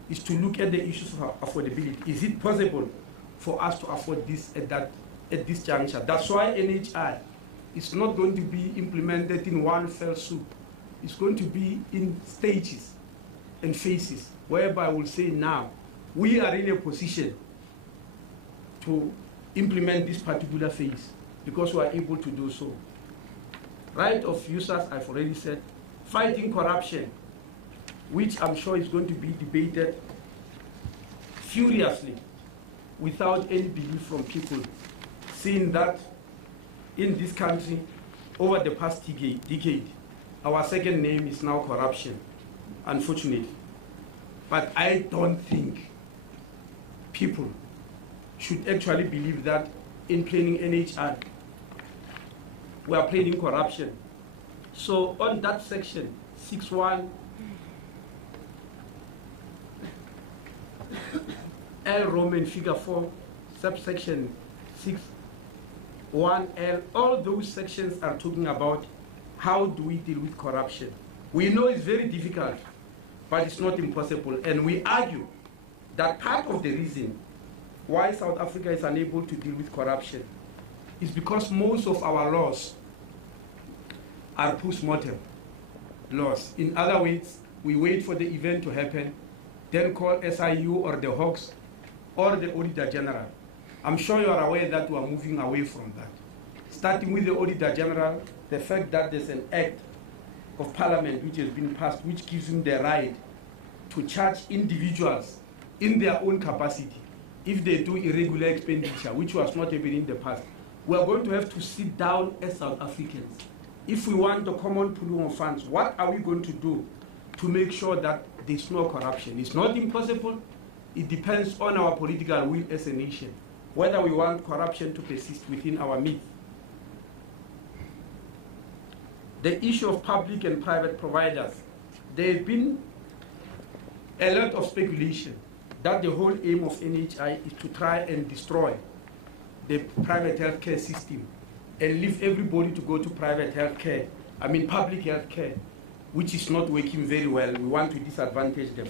is to look at the issues of affordability. Is it possible for us to afford this at this juncture? That's why NHI is not going to be implemented in one fell swoop. It's going to be in stages and phases, whereby we'll say now, we are in a position to implement this particular phase because we are able to do so. Right of users, I've already said. Fighting corruption, which I'm sure is going to be debated furiously without any belief from people, seeing that in this country, over the past decade, our second name is now corruption, unfortunately. But I don't think people should actually believe that in planning NHI, we are planning corruption. So on that section, 6.1, L Roman figure 4, subsection 6.1L, all those sections are talking about how do we deal with corruption. We know it's very difficult, but it's not impossible. And we argue that part of the reason why South Africa is unable to deal with corruption is because most of our laws are post-mortem laws. In other words, we wait for the event to happen, then call SIU or the Hawks or the Auditor General. I'm sure you are aware that we are moving away from that. Starting with the Auditor General, the fact that there's an act of Parliament which has been passed, which gives him the right to charge individuals in their own capacity if they do irregular expenditure, which was not happening in the past. We are going to have to sit down as South Africans. If we want a common pool of funds, what are we going to do to make sure that there's no corruption? It's not impossible. It depends on our political will as a nation, whether we want corruption to persist within our midst. The issue of public and private providers, there has been a lot of speculation that the whole aim of NHI is to try and destroy the private healthcare system and leave everybody to go to private healthcare, public healthcare, which is not working very well. We want to disadvantage them.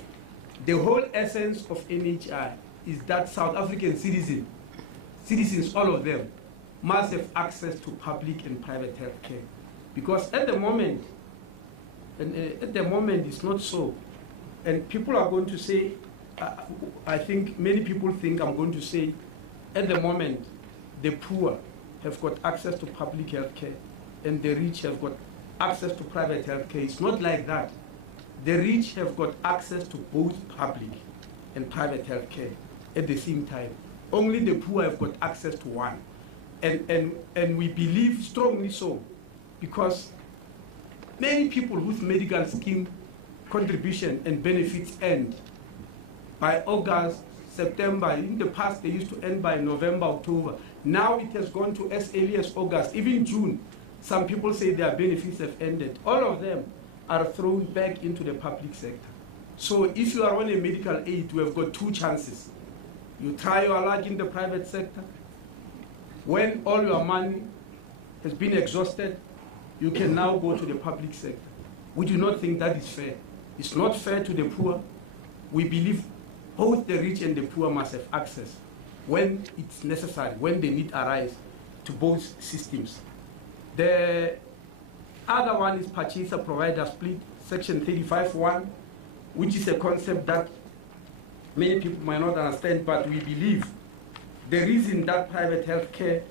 The whole essence of NHI is that South African citizens, all of them, must have access to public and private healthcare. Because at the moment it's not so. And people are going to say, I think many people think I'm going to say, at the moment, the poor have got access to public health care and the rich have got access to private health care. It's not like that. The rich have got access to both public and private health care at the same time. Only the poor have got access to one. And we believe strongly so, because many people whose medical scheme contribution and benefits end by August, September. In the past, they used to end by November, October. Now it has gone to as early as August, even June. Some people say their benefits have ended. All of them are thrown back into the public sector. So if you are on a medical aid, you have got two chances. You try your luck in the private sector. When all your money has been exhausted, you can now go to the public sector. We do not think that is fair. It's not fair to the poor. We believe both the rich and the poor must have access when it's necessary, when the need arises, to both systems. The other one is purchaser-provider split, section 35(1), which is a concept that many people might not understand, but we believe the reason that private healthcare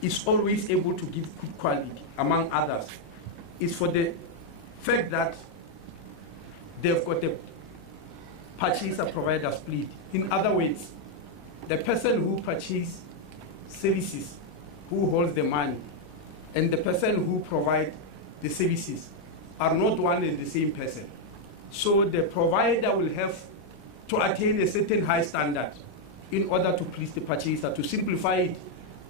is always able to give good quality, among others, is for the fact that they've got a purchaser-provider split. In other words, the person who purchases services, who holds the money, and the person who provides the services are not one and the same person. So the provider will have to attain a certain high standard in order to please the purchaser. To simplify it,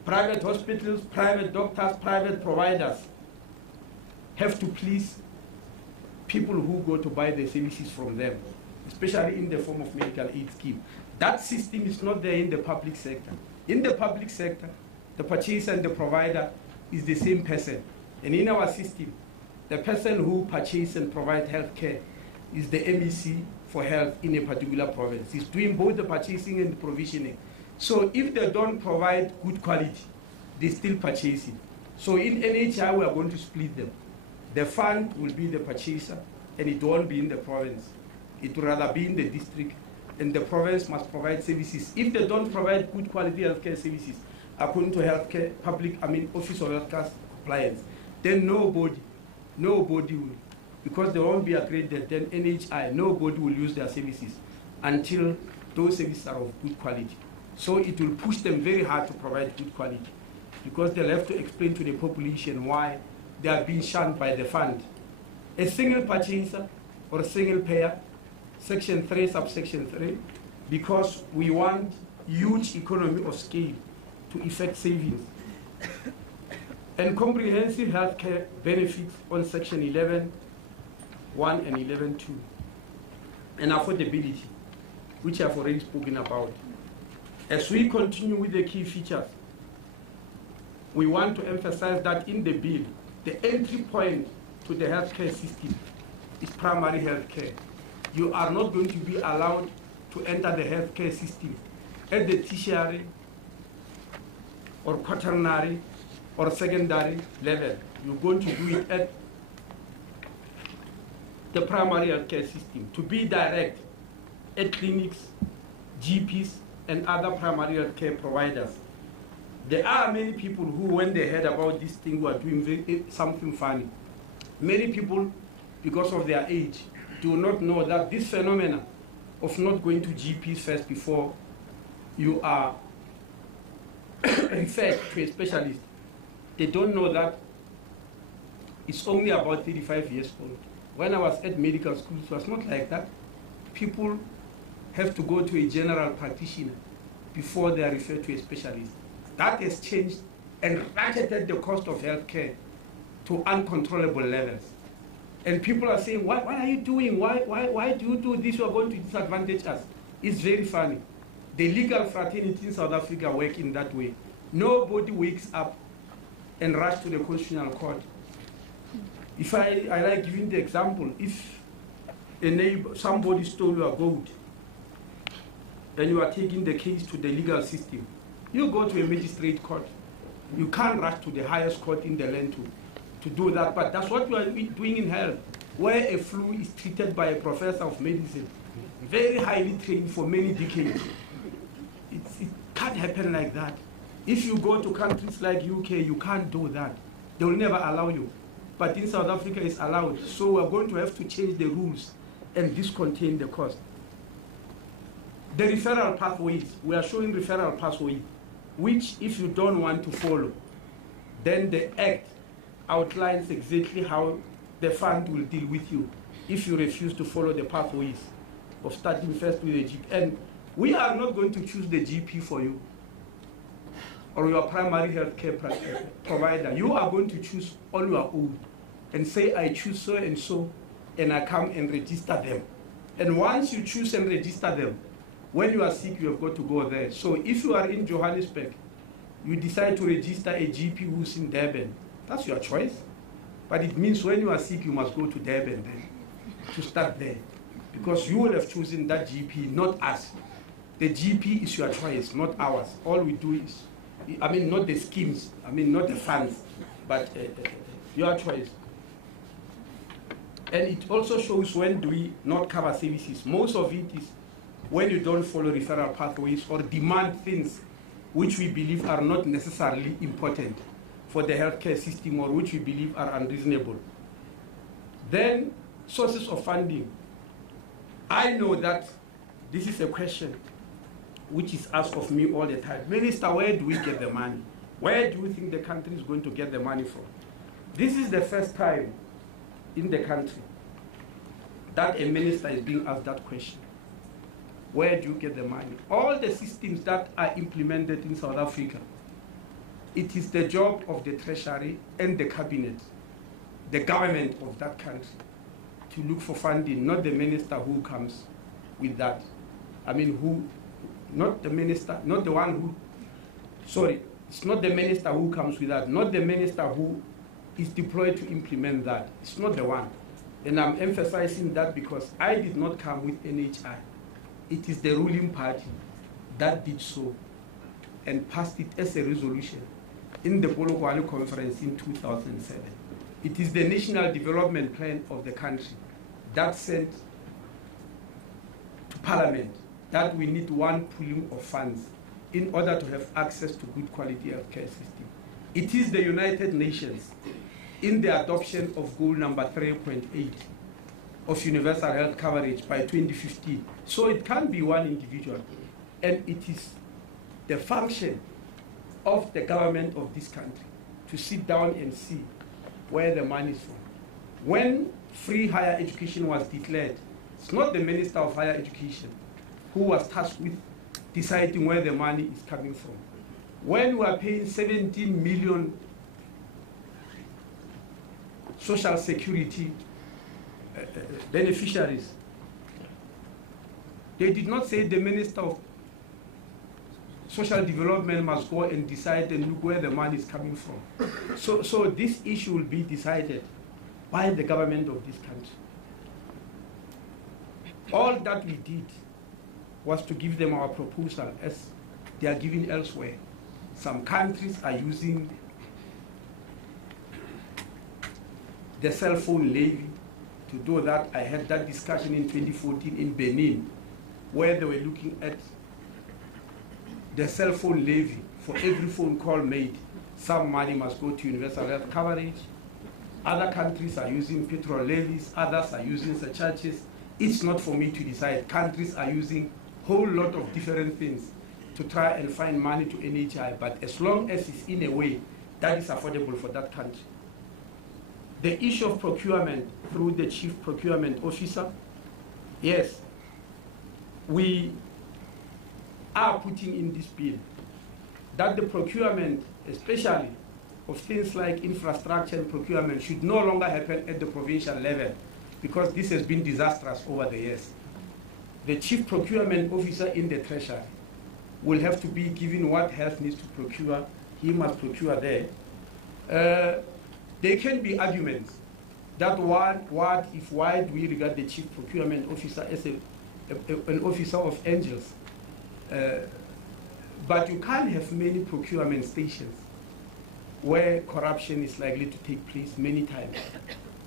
private hospitals, private doctors, private providers have to please people who go to buy the services from them, especially in the form of medical aid scheme. That system is not there in the public sector. In the public sector, the purchaser and the provider is the same person. And in our system, the person who purchases and provides health care is the MEC for health in a particular province. He's doing both the purchasing and the provisioning. So if they don't provide good quality, they still purchase it. So in NHI, we are going to split them. The fund will be the purchaser, and it won't be in the province. It will rather be in the district, and the province must provide services. If they don't provide good quality healthcare services, according to healthcare, Office of Healthcare Compliance, then nobody will, because they won't be accredited, then NHI, nobody will use their services until those services are of good quality. So it will push them very hard to provide good quality, because they'll have to explain to the population why they are being shunned by the fund. A single purchaser or a single payer, section 3, subsection 3, because we want huge economy of scale to effect savings. And comprehensive healthcare benefits on section 11(1) and 11(2). And affordability, which I've already spoken about. As we continue with the key features, we want to emphasize that in the bill, the entry point to the healthcare system is primary healthcare. You are not going to be allowed to enter the healthcare system at the tertiary or quaternary or secondary level. You're going to do it at the primary healthcare system, to be direct at clinics, GPs, and other primary healthcare providers. There are many people who, when they heard about this thing, were doing something funny. Many people, because of their age, do not know that this phenomenon of not going to GPs first before you are referred to a specialist, they don't know that it's only about 35 years old. When I was at medical school, it was not like that. People have to go to a general practitioner before they are referred to a specialist. That has changed and ratcheted the cost of healthcare to uncontrollable levels. And people are saying, what are you doing? Why do you do this? You are going to disadvantage us. It's very funny. The legal fraternity in South Africa work in that way. Nobody wakes up and rushes to the Constitutional Court. If I like giving the example, if a neighbor, somebody stole your goat, and you are taking the case to the legal system, you go to a magistrate court. You can't rush to the highest court in the land to do that, but that's what we are doing in health, where a flu is treated by a professor of medicine, very highly trained for many decades. It can't happen like that. If you go to countries like UK, you can't do that. They will never allow you. But in South Africa, it's allowed. So we're going to have to change the rules and discontain the cost. The referral pathways, we are showing referral pathways, which if you don't want to follow, then the Act outlines exactly how the fund will deal with you if you refuse to follow the pathways of starting first with the GP. And we are not going to choose the GP for you or your primary health care provider. You are going to choose on your own and say, I choose so, and I come and register them. And once you choose and register them, when you are sick, you have got to go there. So if you are in Johannesburg, you decide to register a GP who's in Durban, that's your choice. But it means when you are sick, you must go to Durban then to start there. Because you will have chosen that GP, not us. The GP is your choice, not ours. All we do is, I mean, not the schemes, I mean, not the funds, but your choice. And it also shows when do we not cover services. Most of it is when you don't follow referral pathways or demand things which we believe are not necessarily important for the healthcare system or which we believe are unreasonable. Then, sources of funding. I know that this is a question which is asked of me all the time. Minister, where do we get the money? Where do you think the country is going to get the money from? This is the first time in the country that a minister is being asked that question. Where do you get the money? All the systems that are implemented in South Africa, it is the job of the Treasury and the Cabinet, the government of that country, to look for funding, not the minister who comes with that. I mean, who, not the minister, not the one who, sorry, it's not the minister who comes with that, not the minister who is deployed to implement that. It's not the one. And I'm emphasizing that because I did not come with NHI. It is the ruling party that did so and passed it as a resolution in the Polokwane conference in 2007. It is the national development plan of the country that sent to Parliament that we need one pooling of funds in order to have access to good quality healthcare system. It is the United Nations in the adoption of goal number 3.8 of universal health coverage by 2015. So it can't be one individual. And it is the function of the government of this country to sit down and see where the money is from. When free higher education was declared, it's not the Minister of Higher Education who was tasked with deciding where the money is coming from. When we are paying 17 million social security beneficiaries, they did not say the Minister of Social Development must go and decide and look where the money is coming from. So this issue will be decided by the government of this country. All that we did was to give them our proposal as they are giving elsewhere. Some countries are using the cell phone levy to do that. I had that discussion in 2014 in Benin, where they were looking at the cell phone levy. For every phone call made, some money must go to universal health coverage. Other countries are using petrol levies, others are using surcharges. It's not for me to decide. Countries are using a whole lot of different things to try and find money to NHI, but as long as it's in a way that is affordable for that country. The issue of procurement through the Chief Procurement Officer, yes, we are putting in this bill that the procurement, especially of things like infrastructure and procurement, should no longer happen at the provincial level because this has been disastrous over the years. The Chief Procurement Officer in the Treasury will have to be given what health needs to procure. He must procure there. There can be arguments that why do we regard the Chief Procurement Officer as an officer of angels? But you can't have many procurement stations where corruption is likely to take place many times.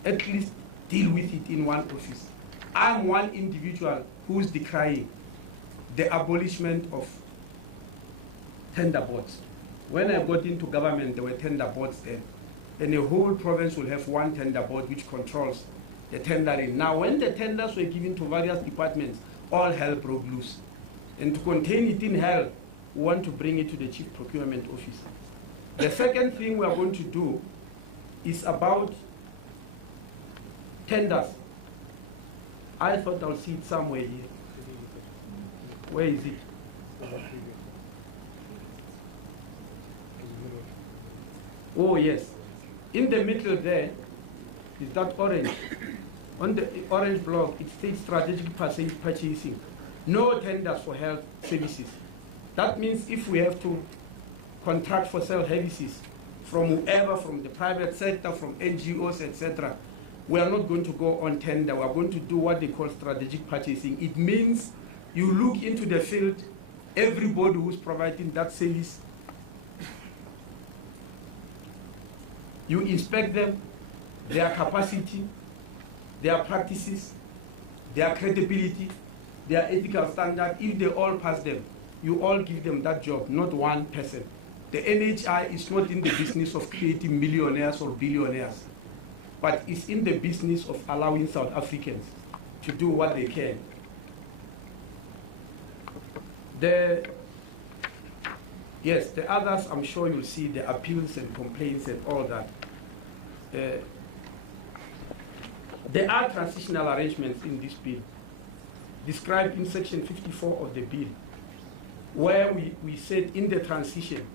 At least deal with it in one office. I'm one individual who's decrying the abolishment of tender boards. When I got into government, there were tender boards then. And the whole province will have one tender board which controls the tendering. Now, when the tenders were given to various departments, all hell broke loose. And to contain it in health, we want to bring it to the Chief Procurement Officer. The second thing we are going to do is about tenders. I thought I'll see it somewhere here. Where is it? Oh yes. In the middle there is that orange. On the orange block, it states strategic purchasing. No tenders for health services. That means if we have to contract for services from whoever, from the private sector, from NGOs, etc., we are not going to go on tender. We are going to do what they call strategic purchasing. It means you look into the field, everybody who's providing that service, you inspect them, their capacity, their practices, their credibility, their ethical standard. If they all pass them, you all give them that job, not one person. The NHI is not in the business of creating millionaires or billionaires, but it's in the business of allowing South Africans to do what they can. Yes, the others, I'm sure you'll see the appeals and complaints and all that. There are transitional arrangements in this bill, described in section 54 of the bill, where we said in the transition,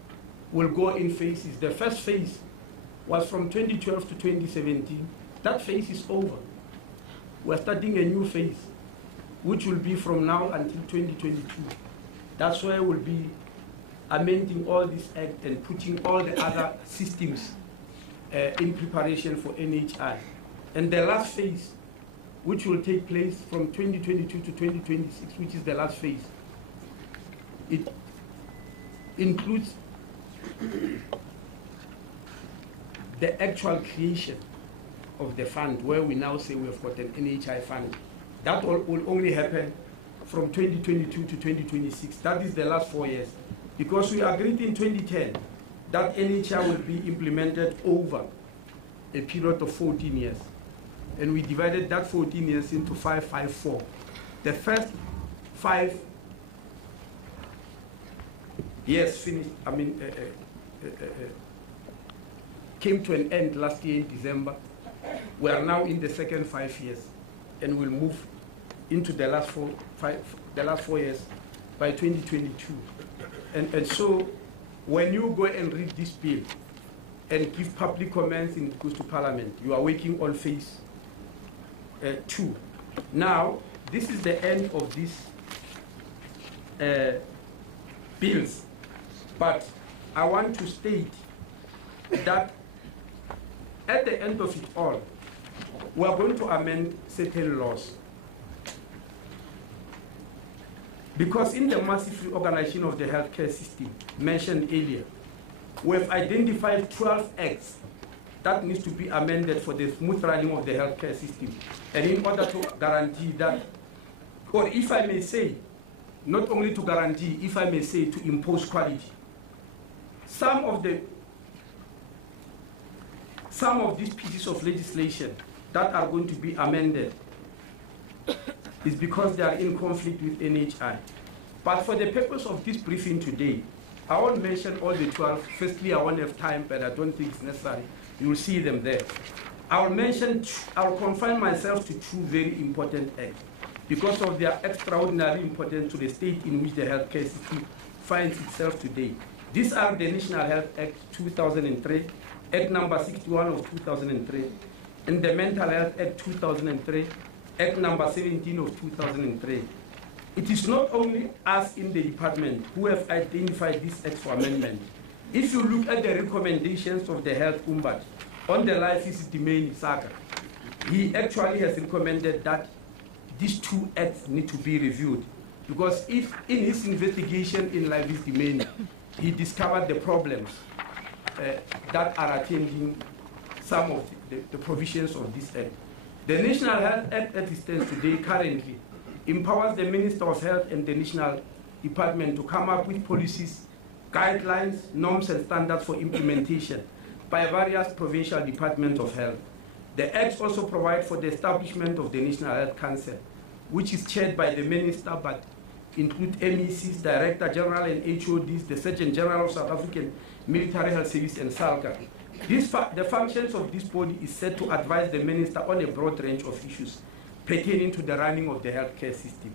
we'll go in phases. The first phase was from 2012 to 2017. That phase is over. We're starting a new phase, which will be from now until 2022. That's where we'll be amending all this act and putting all the other systems in preparation for NHI. And the last phase, which will take place from 2022 to 2026, which is the last phase, it includes the actual creation of the fund, where we now say we have got an NHI fund. That will only happen from 2022 to 2026. That is the last 4 years. Because we agreed in 2010 that NHI will be implemented over a period of 14 years. And we divided that 14 years into 554. The first 5 years finished, came to an end last year in December. We are now in the second 5 years, and we'll move into the last 4 years by 2022. And so when you go and read this bill and give public comments and it goes to Parliament, you are working on phase 2. Now, this is the end of these bills, but I want to state that at the end of it all, we are going to amend certain laws. Because in the massive reorganization of the healthcare system mentioned earlier, we have identified 12 acts that needs to be amended for the smooth running of the healthcare system. And in order to guarantee that, or if I may say, not only to guarantee, if I may say, to impose quality. Some of these pieces of legislation that are going to be amended is because they are in conflict with NHI. But for the purpose of this briefing today, I won't mention all the 12. Firstly, I won't have time, but I don't think it's necessary. You will see them there. I'll confine myself to 2 very important acts because of their extraordinary importance to the state in which the healthcare system finds itself today. These are the National Health Act 2003, Act number 61 of 2003, and the Mental Health Act 2003, Act number 17 of 2003. It is not only us in the department who have identified this act for amendment. If you look at the recommendations of the Health Umbad on the life is domain saga, he actually has recommended that these 2 acts need to be reviewed. Because if in his investigation in life is domain, he discovered the problems that are attending some of the provisions of this act. The National Health Act as it stands today currently empowers the Minister of Health and the National Department to come up with policies, guidelines, norms and standards for implementation by various provincial departments of health. The Act also provides for the establishment of the National Health Council, which is chaired by the Minister but include MECs, Director General and HODs, the Surgeon General of South African Military Health Service and SALCA. The functions of this body is set to advise the minister on a broad range of issues pertaining to the running of the healthcare system.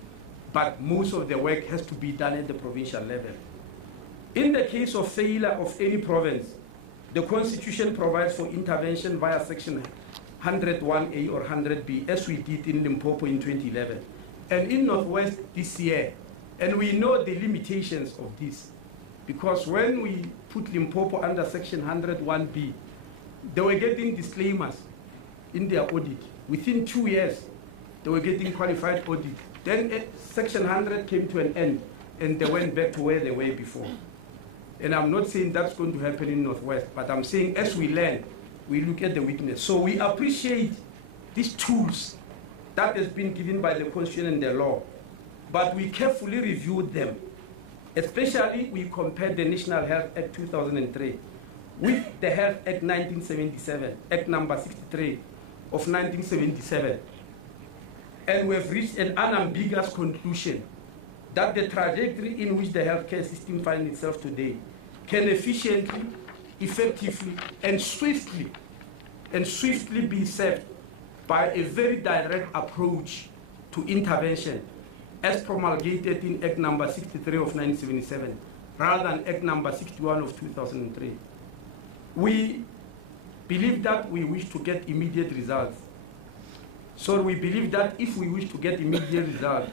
But most of the work has to be done at the provincial level. In the case of failure of any province, the Constitution provides for intervention via Section 101A or 100B, as we did in Limpopo in 2011. And in Northwest this year, and we know the limitations of this, because when we put Limpopo under Section 101B, they were getting disclaimers in their audit. Within 2 years, they were getting qualified audit. Then Section 100 came to an end, and they went back to where they were before. And I'm not saying that's going to happen in Northwest, but I'm saying as we learn, we look at the weakness. So we appreciate these tools that has been given by the Constitution and the law, but we carefully reviewed them. Especially, we compared the National Health Act 2003 with the Health Act 1977, Act number 63 of 1977. And we've reached an unambiguous conclusion that the trajectory in which the healthcare system finds itself today can efficiently, effectively, and swiftly be served by a very direct approach to intervention as promulgated in Act number 63 of 1977, rather than Act number 61 of 2003. We believe that we wish to get immediate results. So we believe that if we wish to get immediate results,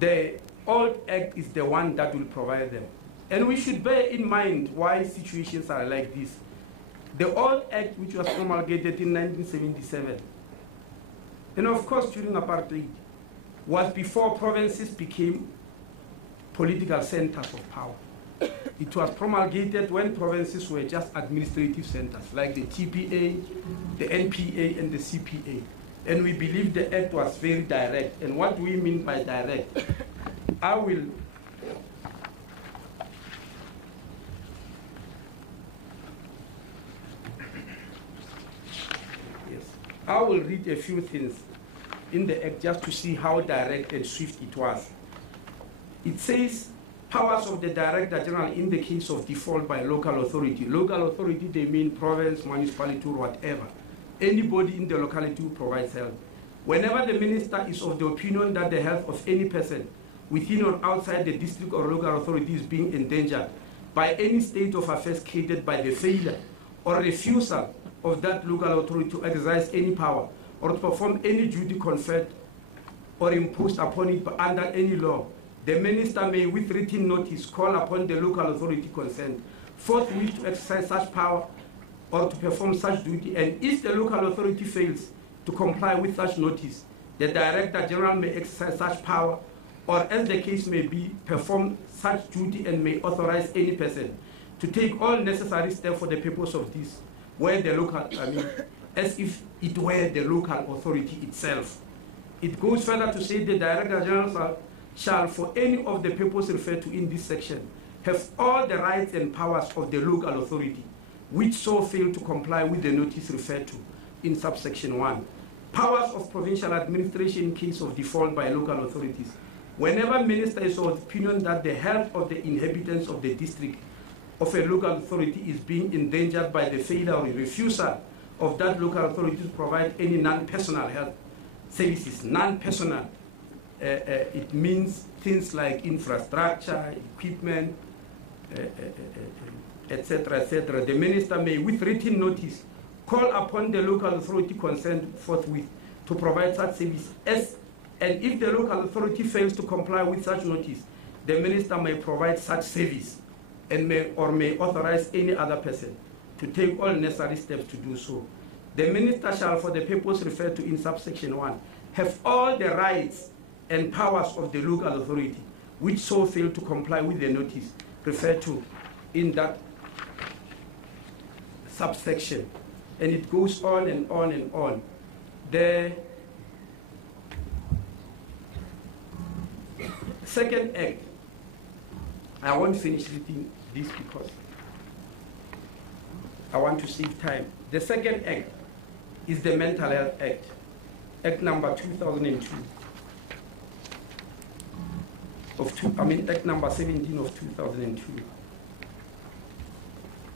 the old Act is the one that will provide them. And we should bear in mind why situations are like this. The old Act, which was promulgated in 1977, and of course during apartheid, was before provinces became political centers of power. It was promulgated when provinces were just administrative centers, like the TPA, the NPA, and the CPA. And we believe the Act was very direct. And what we mean by direct, I will read a few things in the Act just to see how direct and swift it was. It says, powers of the Director General in the case of default by local authority. Local authority, they mean province, municipality, or whatever. Anybody in the locality who provides help. Whenever the minister is of the opinion that the health of any person within or outside the district or local authority is being endangered by any state of affairs created by the failure or refusal of that local authority to exercise any power or to perform any duty conferred or imposed upon it under any law, the minister may, with written notice, call upon the local authority concerned forthwith to exercise such power or to perform such duty, and if the local authority fails to comply with such notice, the Director General may exercise such power, or as the case may be, perform such duty and may authorize any person to take all necessary steps for the purpose of this, where the local, as if it were the local authority itself. It goes further to say the Director General shall, for any of the purposes referred to in this section, have all the rights and powers of the local authority, which so fail to comply with the notice referred to in subsection 1. Powers of provincial administration in case of default by local authorities. Whenever minister is of opinion that the health of the inhabitants of the district of a local authority is being endangered by the failure or refusal of that local authority to provide any non-personal health services. Non-personal, it means things like infrastructure, equipment, etc., etc. The minister may, with written notice, call upon the local authority concerned forthwith to provide such service and if the local authority fails to comply with such notice, the minister may provide such service and may authorize any other person to take all necessary steps to do so. The minister shall, for the purpose referred to in subsection 1, have all the rights and powers of the local authority, which so fail to comply with the notice referred to in that subsection. And it goes on and on and on. The second act, I won't finish reading this because I want to save time. The second act is the Mental Health Act, Act number 2002. Act number 17 of 2002.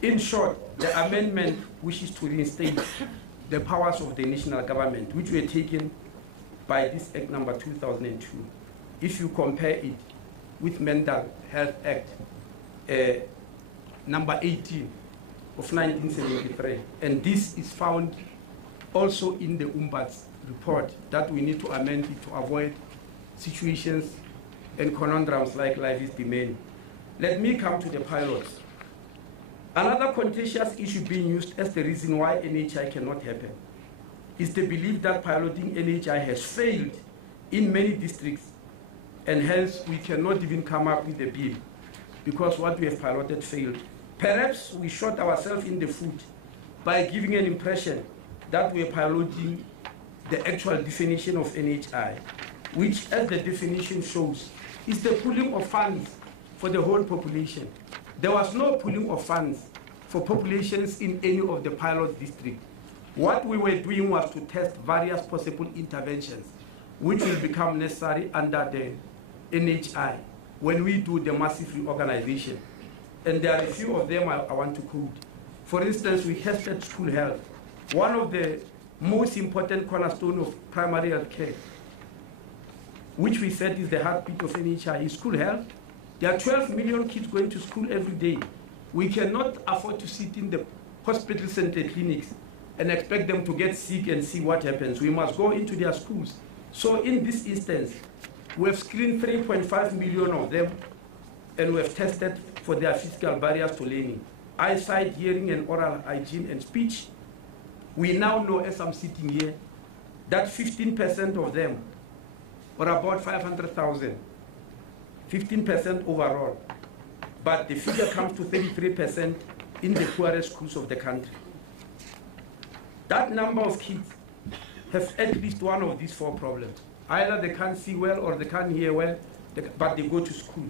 In short, the amendment wishes to reinstate the powers of the national government, which were taken by this Act number 2002. If you compare it with Mental Health Act number 18 of 1973, and this is found also in the Ombuds's report that we need to amend it to avoid situations and conundrums like life is demand. Let me come to the pilots. Another contentious issue being used as the reason why NHI cannot happen is the belief that piloting NHI has failed in many districts, and hence we cannot even come up with a bill because what we have piloted failed. Perhaps we shot ourselves in the foot by giving an impression that we are piloting the actual definition of NHI, which, as the definition shows, is the pooling of funds for the whole population. There was no pooling of funds for populations in any of the pilot districts. What we were doing was to test various possible interventions, which will become necessary under the NHI when we do the massive reorganization. And there are a few of them I want to quote. For instance, we tested school health. One of the most important cornerstones of primary health care, which we said is the heartbeat of NHI, is school health. There are 12 million kids going to school every day. We cannot afford to sit in the hospitals and the clinics and expect them to get sick and see what happens. We must go into their schools. So in this instance, we have screened 3.5 million of them, and we have tested for their physical barriers to learning: eyesight, hearing, and oral hygiene and speech. We now know, as I'm sitting here, that 15% of them, or about 500,000, 15% overall, but the figure comes to 33% in the poorest schools of the country. That number of kids have at least one of these four problems. Either they can't see well or they can't hear well, but they go to school.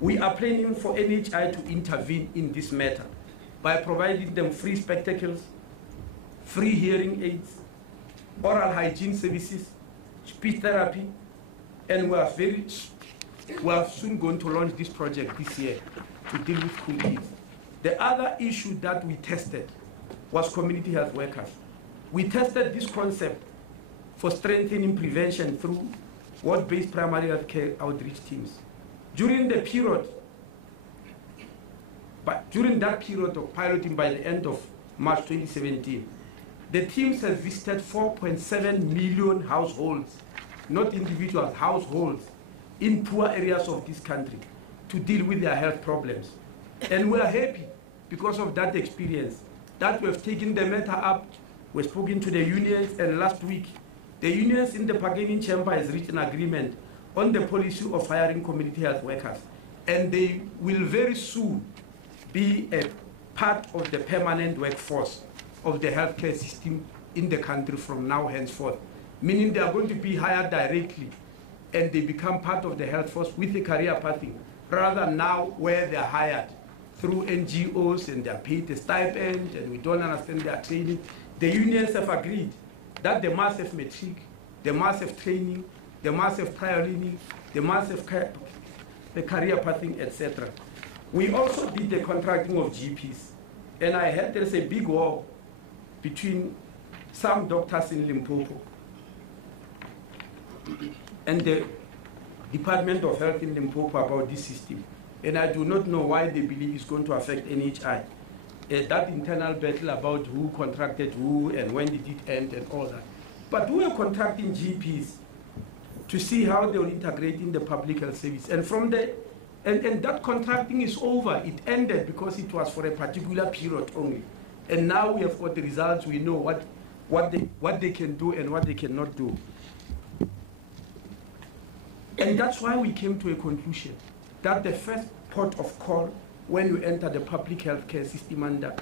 We are planning for NHI to intervene in this matter by providing them free spectacles, free hearing aids, oral hygiene services, speech therapy, and we are soon going to launch this project this year to deal with school kids. The other issue that we tested was community health workers. We tested this concept for strengthening prevention through ward-based primary health care outreach teams. During that period of piloting by the end of March 2017, the teams have visited 4.7 million households, not individuals, households, in poor areas of this country to deal with their health problems. And we are happy because of that experience that we have taken the matter up. We've spoken to the unions, and last week, the unions in the bargaining chamber has reached an agreement on the policy of hiring community health workers. And they will very soon be a part of the permanent workforce of the healthcare system in the country from now henceforth, meaning they are going to be hired directly and they become part of the health force with a career pathing, rather now where they're hired through NGOs and they're paid a stipend and we don't understand their training. The unions have agreed that the massive matric, the massive training, the massive prior learning, the massive the career pathing, etc. We also did the contracting of GPs, and I heard there's a big war between some doctors in Limpopo and the Department of Health in Limpopo about this system. And I do not know why they believe it's going to affect NHI. That internal battle about who contracted who and when did it end and all that. But we are contracting GPs to see how they will integrate in the public health service. And from the and that contracting is over. It ended because it was for a particular period only. And now we have got the results. We know what they can do and what they cannot do. And that's why we came to a conclusion that the first port of call when you enter the public health care system under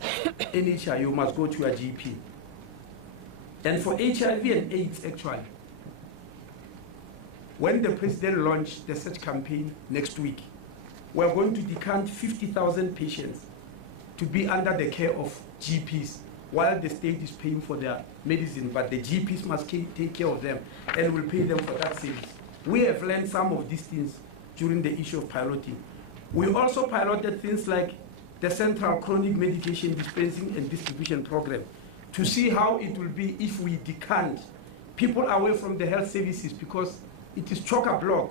NHI, you must go to your GP. And for HIV and AIDS, actually, when the president launched the search campaign next week, we're going to decant 50,000 patients to be under the care of GPs while the state is paying for their medicine, but the GPs must take care of them and will pay them for that service. We have learned some of these things during the issue of piloting. We also piloted things like the Central Chronic Medication Dispensing and Distribution Program to see how it will be if we decant people away from the health services, because it is chock-a-block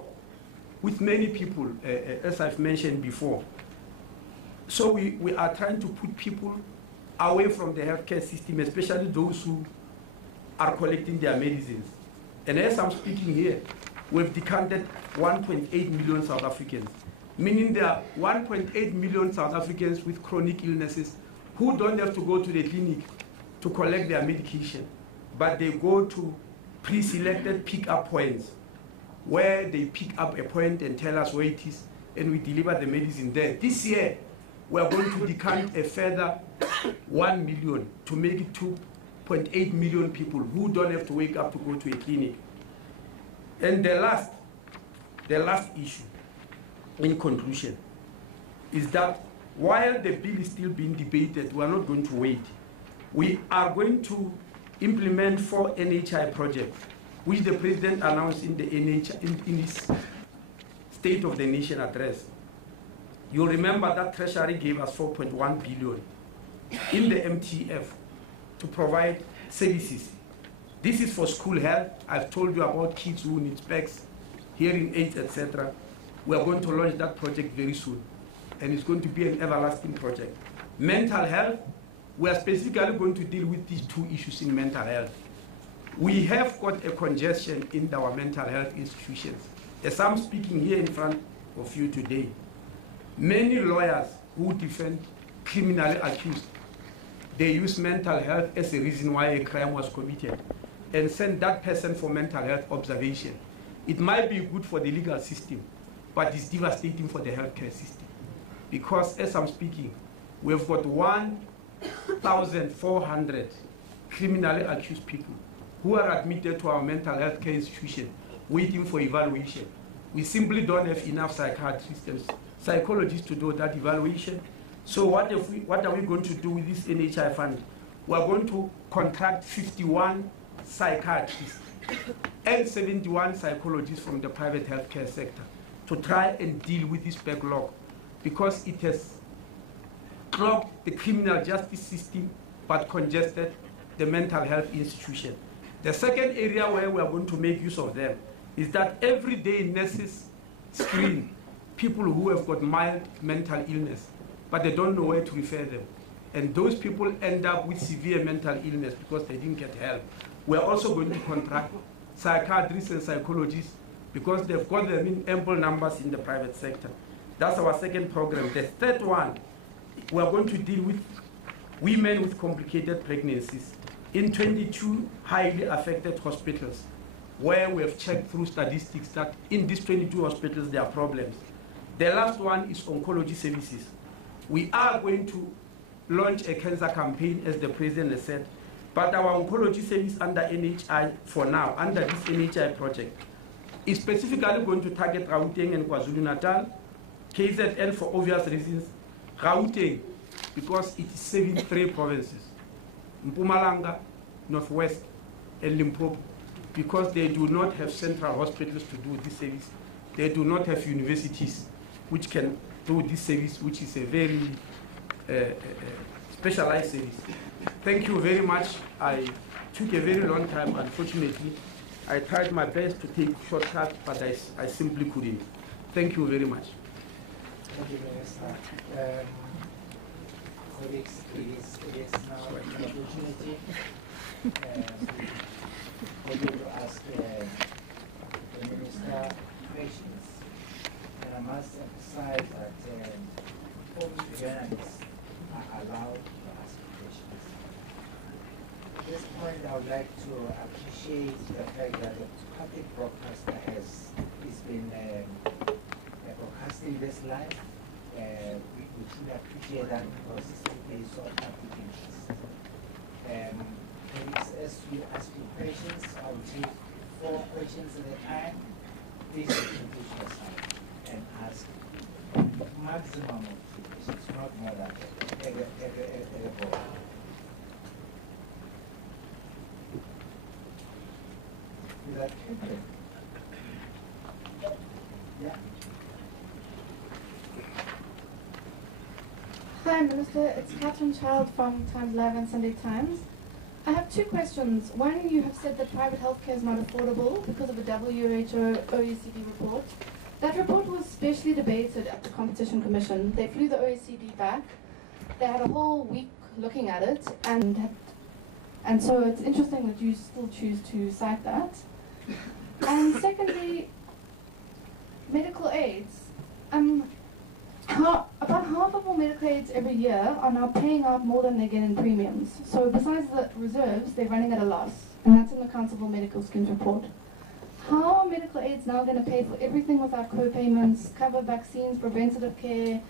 with many people, as I've mentioned before. So we are trying to put people away from the healthcare system, especially those who are collecting their medicines. And as I'm speaking here, we've decanted 1.8 million South Africans, meaning there are 1.8 million South Africans with chronic illnesses who don't have to go to the clinic to collect their medication, but they go to pre-selected pick-up points where they pick up a point and tell us where it is, and we deliver the medicine there. This year, we are going to decant a further 1 million to make it 2.8 million people who don't have to wake up to go to a clinic. And the last issue, in conclusion, is that while the bill is still being debated, we are not going to wait. We are going to implement 4 NHI projects, which the President announced in the in his State of the Nation address. You'll remember that Treasury gave us 4.1 billion in the MTF to provide services. This is for school health. I've told you about kids who need specs, hearing aids, etc. We are going to launch that project very soon, and it's going to be an everlasting project. Mental health, we are specifically going to deal with these 2 issues in mental health. We have got a congestion in our mental health institutions. As I'm speaking here in front of you today, many lawyers who defend criminally accused, they use mental health as a reason why a crime was committed and send that person for mental health observation. It might be good for the legal system, but it's devastating for the healthcare system. Because as I'm speaking, we've got 1,400 criminally accused people who are admitted to our mental health care institution waiting for evaluation. We simply don't have enough psychiatrists and psychologists to do that evaluation. So what are we going to do with this NHI fund? We're going to contract 51 psychiatrists and 71 psychologists from the private healthcare sector to try and deal with this backlog, because it has clogged the criminal justice system but congested the mental health institution. The second area where we are going to make use of them is that every day nurses screen people who have got mild mental illness, but they don't know where to refer them. And those people end up with severe mental illness because they didn't get help. We're also going to contract psychiatrists and psychologists because they've got them in ample numbers in the private sector. That's our second program. The third one, we're going to deal with women with complicated pregnancies in 22 highly affected hospitals, where we have checked through statistics that in these 22 hospitals there are problems. The last one is oncology services. We are going to launch a cancer campaign, as the President has said, but our oncology service under NHI, for now, under this NHI project, is specifically going to target Gauteng and KwaZulu-Natal, KZN for obvious reasons, Gauteng because it is serving 3 provinces, Mpumalanga, Northwest, and Limpopo, because they do not have central hospitals to do this service. They do not have universities which can do this service, which is a very specialized service. Thank you very much. I took a very long time, unfortunately. I tried my best to take shortcuts, but I simply couldn't. Thank you very much. Thank you, Minister. Colleagues, it is now an opportunity for you to ask the Minister questions. And I must emphasize that only journalists are allowed to ask questions. At this point, I would like to appreciate the fact that the public broadcaster has been broadcasting this live. We should appreciate that because it's the place of public interest. As you ask your questions, I will take 4 questions at a time. Please introduce yourself and ask maximum of 2 questions, not more than ever. Is that okay? Hi, Minister. It's Catherine Child from Times Live and Sunday Times. I have two questions. One, you have said that private healthcare is not affordable because of a WHO OECD report. That report was specially debated at the Competition Commission. They flew the OECD back. They had a whole week looking at it, and so it's interesting that you still choose to cite that. And secondly, medical aids. About half of all medical aids every year are now paying out more than they get in premiums. So besides the reserves, they're running at a loss, and that's in the Accountable Medical Schemes report. How are medical aids now going to pay for everything without co-payments, cover vaccines, preventative care,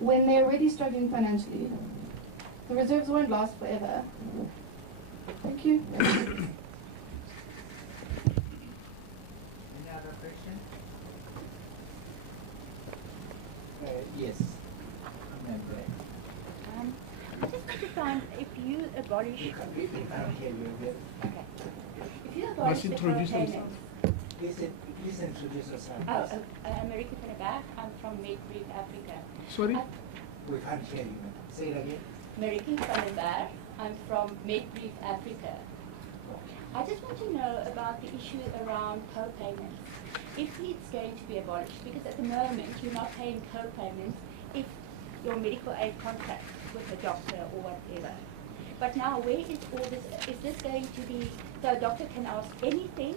when they're already struggling financially? The reserves won't last forever. Thank you. Any other question? Yes. I just want to find if you abolish. We can't hear you. Okay. If you abolish the introduce co-payments. Please introduce yourself. I'm Marika van der Berg. I'm from Medbrief Africa. Sorry? We can't hear you. Say it again. Marika van der Berg. I'm from Medbrief Africa. I just want to know about the issue around co-payments. If it's going to be abolished, because at the moment you're not paying co-payments if your medical aid contract with a doctor or whatever. But now where is all this? Is this going to be, so a doctor can ask anything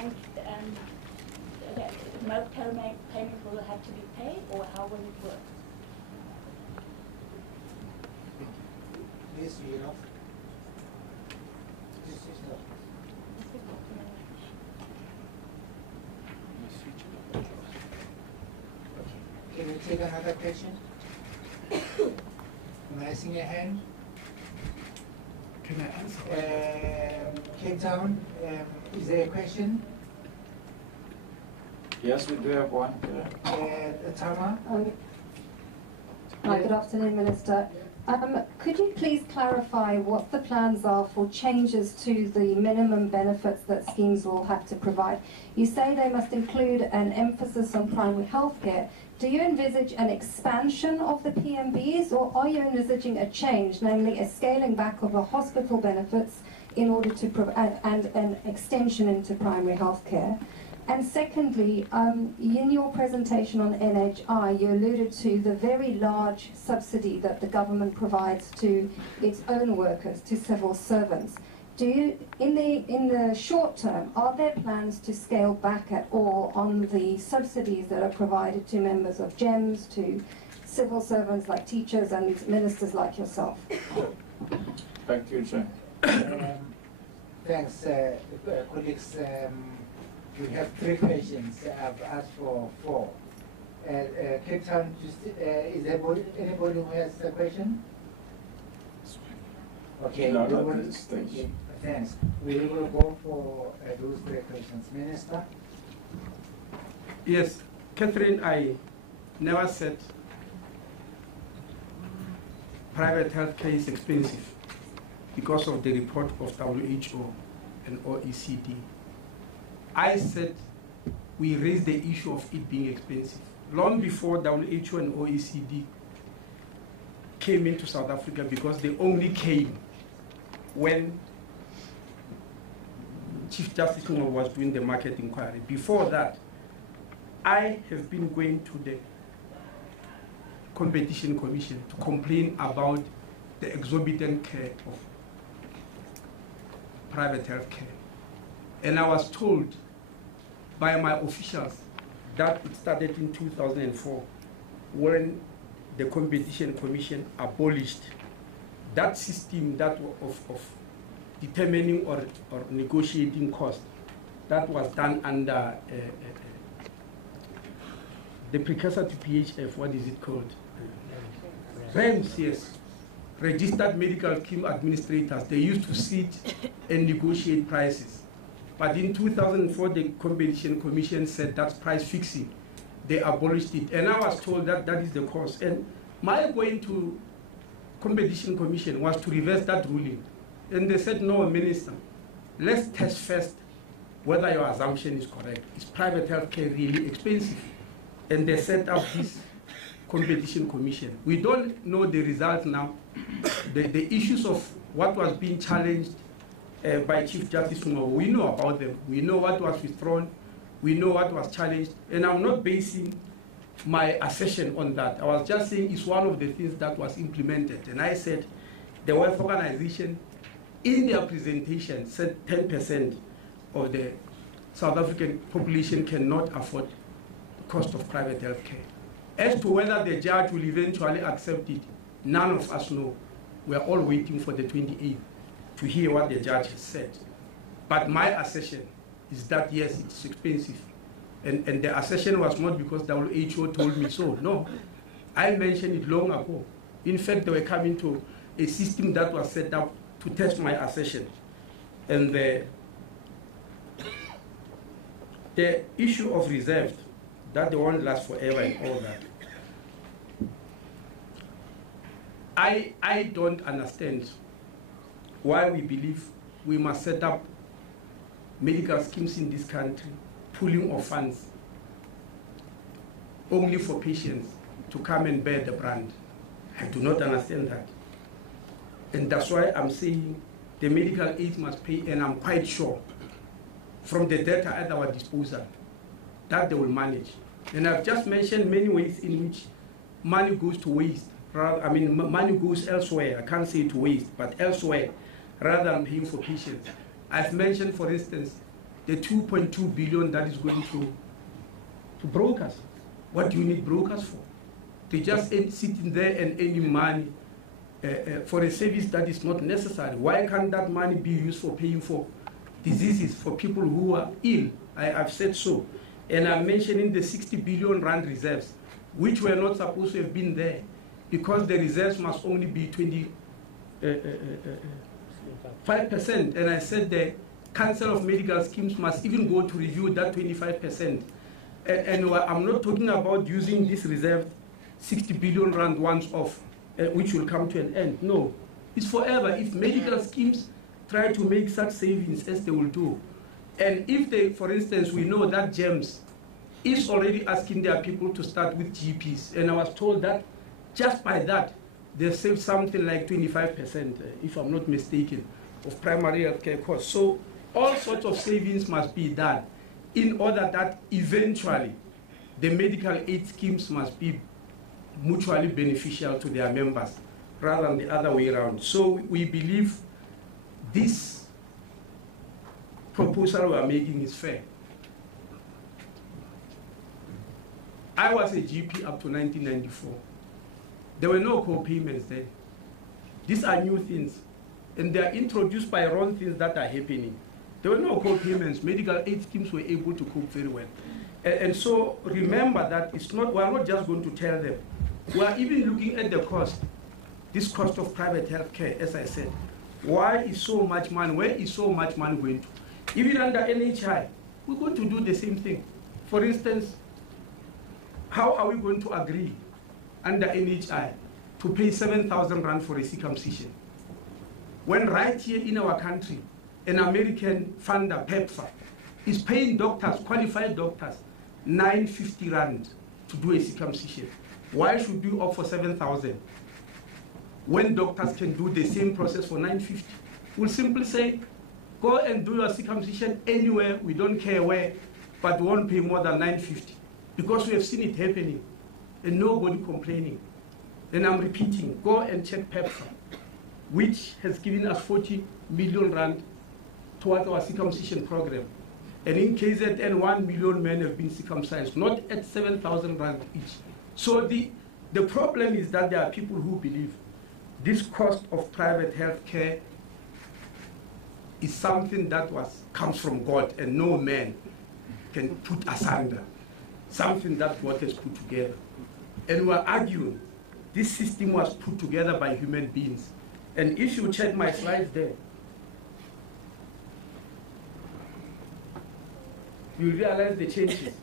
and no co-payment will have to be paid, or how will it work? Please read off. Please read off. Can you take another question? Raising your hand. Can I answer? Cape Town, is there a question? Yes, we do have one. Tama? Hi, good afternoon, Minister. Could you please clarify what the plans are for changes to the minimum benefits that schemes will have to provide? You say they must include an emphasis on primary health care. Do you envisage an expansion of the PMBs, or are you envisaging a change, namely a scaling back of the hospital benefits in order to provide and an extension into primary health care? And secondly, in your presentation on NHI, you alluded to the very large subsidy that the government provides to its own workers, to civil servants. Do you, in the short term, are there plans to scale back at all on the subsidies that are provided to members of GEMS, to civil servants like teachers and ministers like yourself? Thank you, sir. Thanks, colleagues. We have 3 questions. I've asked for 4. Cape Town, is there anybody who has a question? Okay. No, not at this stage. Okay, thanks. We will go for those 3 questions. Minister? Yes, Catherine, I never said private healthcare is expensive because of the report of WHO and OECD. I said we raised the issue of it being expensive. Long before WHO and OECD came into South Africa, because they only came when Chief Justice Ngcobo was doing the market inquiry. Before that, I have been going to the Competition Commission to complain about the exorbitant care of private health care. And I was told by my officials that it started in 2004 when the Competition Commission abolished that system that of determining or negotiating cost that was done under the precursor to PHF. What is it called? REMS, yes. Registered Medical Scheme Administrators. They used to sit and negotiate prices. But in 2004, the Competition Commission said that's price fixing. They abolished it. And I was told that that is the cause. And my going to Competition Commission was to reverse that ruling. And they said, no, Minister, let's test first whether your assumption is correct. Is private health care really expensive? And they set up this Competition Commission. We don't know the result now. The issues of what was being challenged by Chief Justice Sumo, we know about them. We know what was withdrawn. We know what was challenged. And I'm not basing my assertion on that. I was just saying it's one of the things that was implemented. And I said the World Organization, in their presentation, said 10% of the South African population cannot afford the cost of private health care. As to whether the judge will eventually accept it, none of us know. We are all waiting for the 28th to hear what the judge has said. But my assertion is that, yes, it's expensive. And the assertion was not because WHO told me so. No, I mentioned it long ago. In fact, they were coming to a system that was set up to test my assertion. And the issue of reserved, that they won't last forever and all that. I don't understand why we believe we must set up medical schemes in this country, pooling of funds, only for patients to come and bear the brand. I do not understand that. And that's why I'm saying the medical aid must pay, and I'm quite sure from the data at our disposal that they will manage. And I've just mentioned many ways in which money goes to waste. I mean, money goes elsewhere. I can't say to waste, but elsewhere, rather than paying for patients. I've mentioned, for instance, the 2.2 billion that is going to brokers. What do you need brokers for? They just sitting there and earning money for a service that is not necessary. Why can't that money be used for paying for diseases, for people who are ill? I've said so. And I'm mentioning the 60 billion rand reserves, which were not supposed to have been there, because the reserves must only be 5%. And I said the Council of Medical Schemes must even go to review that 25%. And I'm not talking about using this reserve 60 billion rand once off, which will come to an end. No, it's forever. If medical schemes try to make such savings as they will do, and if they, for instance, we know that GEMS is already asking their people to start with GPs, and I was told that just by that, they saved something like 25%, if I'm not mistaken, of primary health care costs. So all sorts of savings must be done in order that eventually the medical aid schemes must be mutually beneficial to their members rather than the other way around. So we believe this proposal we are making is fair. I was a GP up to 1994. There were no co-payments then. These are new things, and they are introduced by wrong things that are happening. There were no co-payments. Medical aid schemes were able to cope very well. And so remember that it's not, we're not just going to tell them. We're even looking at the cost, this cost of private health care, as I said. Why is so much money? Where is so much money going to? Even under NHI, we're going to do the same thing. For instance, how are we going to agree under NHI to pay 7,000 rand for a circumcision, when right here in our country, an American funder, PEPFAR, is paying doctors, qualified doctors, 950 rand to do a circumcision? Why should we opt for 7,000 when doctors can do the same process for 950? We'll simply say, go and do your circumcision anywhere, we don't care where, but we won't pay more than 950, because we have seen it happening and nobody complaining. And I'm repeating, go and check PEPFAR, which has given us 40 million rand towards our circumcision program. And in KZN, 1 million men have been circumcised, not at 7,000 rand each. So the problem is that there are people who believe this cost of private health care is something that comes from God and no man can put asunder, something that God has put together. And we're arguing this system was put together by human beings. And if you check my slides there, you realize the changes.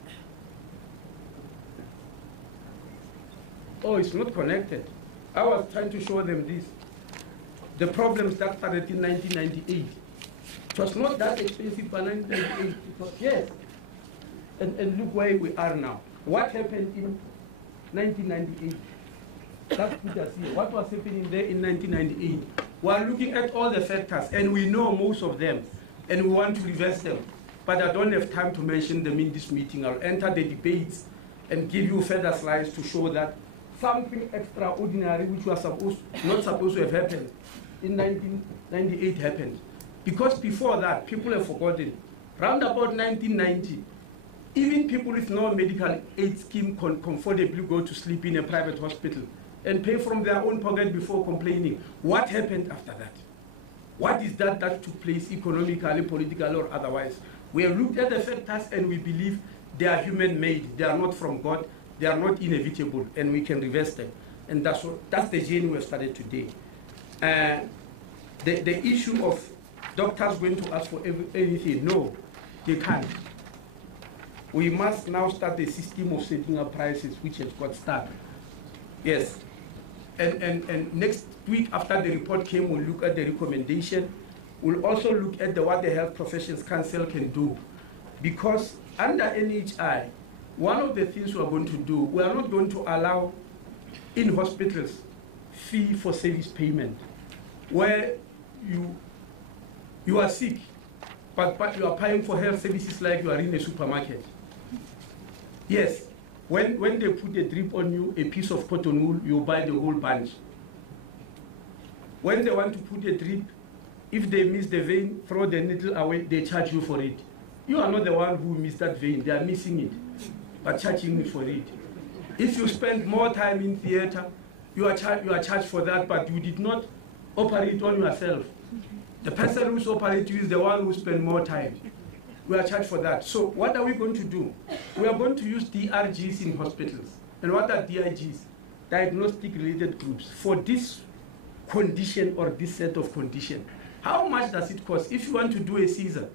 Oh, it's not connected. I was trying to show them this. The problems that started in 1998. It was not that expensive by 1998. It was, yes. And look where we are now. What happened in 1998. That's put us here. What was happening there in 1998? We are looking at all the factors, and we know most of them, and we want to reverse them. But I don't have time to mention them in this meeting. I'll enter the debates and give you further slides to show that something extraordinary, which was not supposed to have happened in 1998, happened. Because before that, people have forgotten. Round about 1990, even people with no medical aid scheme can comfortably go to sleep in a private hospital and pay from their own pocket before complaining. What happened after that? What is that took place economically, politically, or otherwise? We have looked at the factors and we believe they are human-made. They are not from God. They are not inevitable, and we can reverse them. And that's the journey we have started today. The issue of doctors going to ask for anything, no, they can't. We must now start a system of setting up prices, which has got started. Yes. And next week, after the report came, we'll look at the recommendation. We'll also look at what the Health Professions Council can do. Because under NHI, one of the things we are going to do, we are not going to allow in hospitals fee for service payment, where you are sick, but you are paying for health services like you are in a supermarket. Yes, when they put a drip on you, a piece of cotton wool, you buy the whole bunch. When they want to put a drip, if they miss the vein, throw the needle away, they charge you for it. You are not the one who missed that vein, they are missing it, but charging you for it. If you spend more time in theater, you are charged for that, but you did not operate on yourself. The person who's operating is the one who spent more time. We are charged for that. So what are we going to do? We are going to use DRGs in hospitals. And what are DRGs? Diagnostic related groups. For this condition or this set of condition, how much does it cost? If you want to do a Caesar,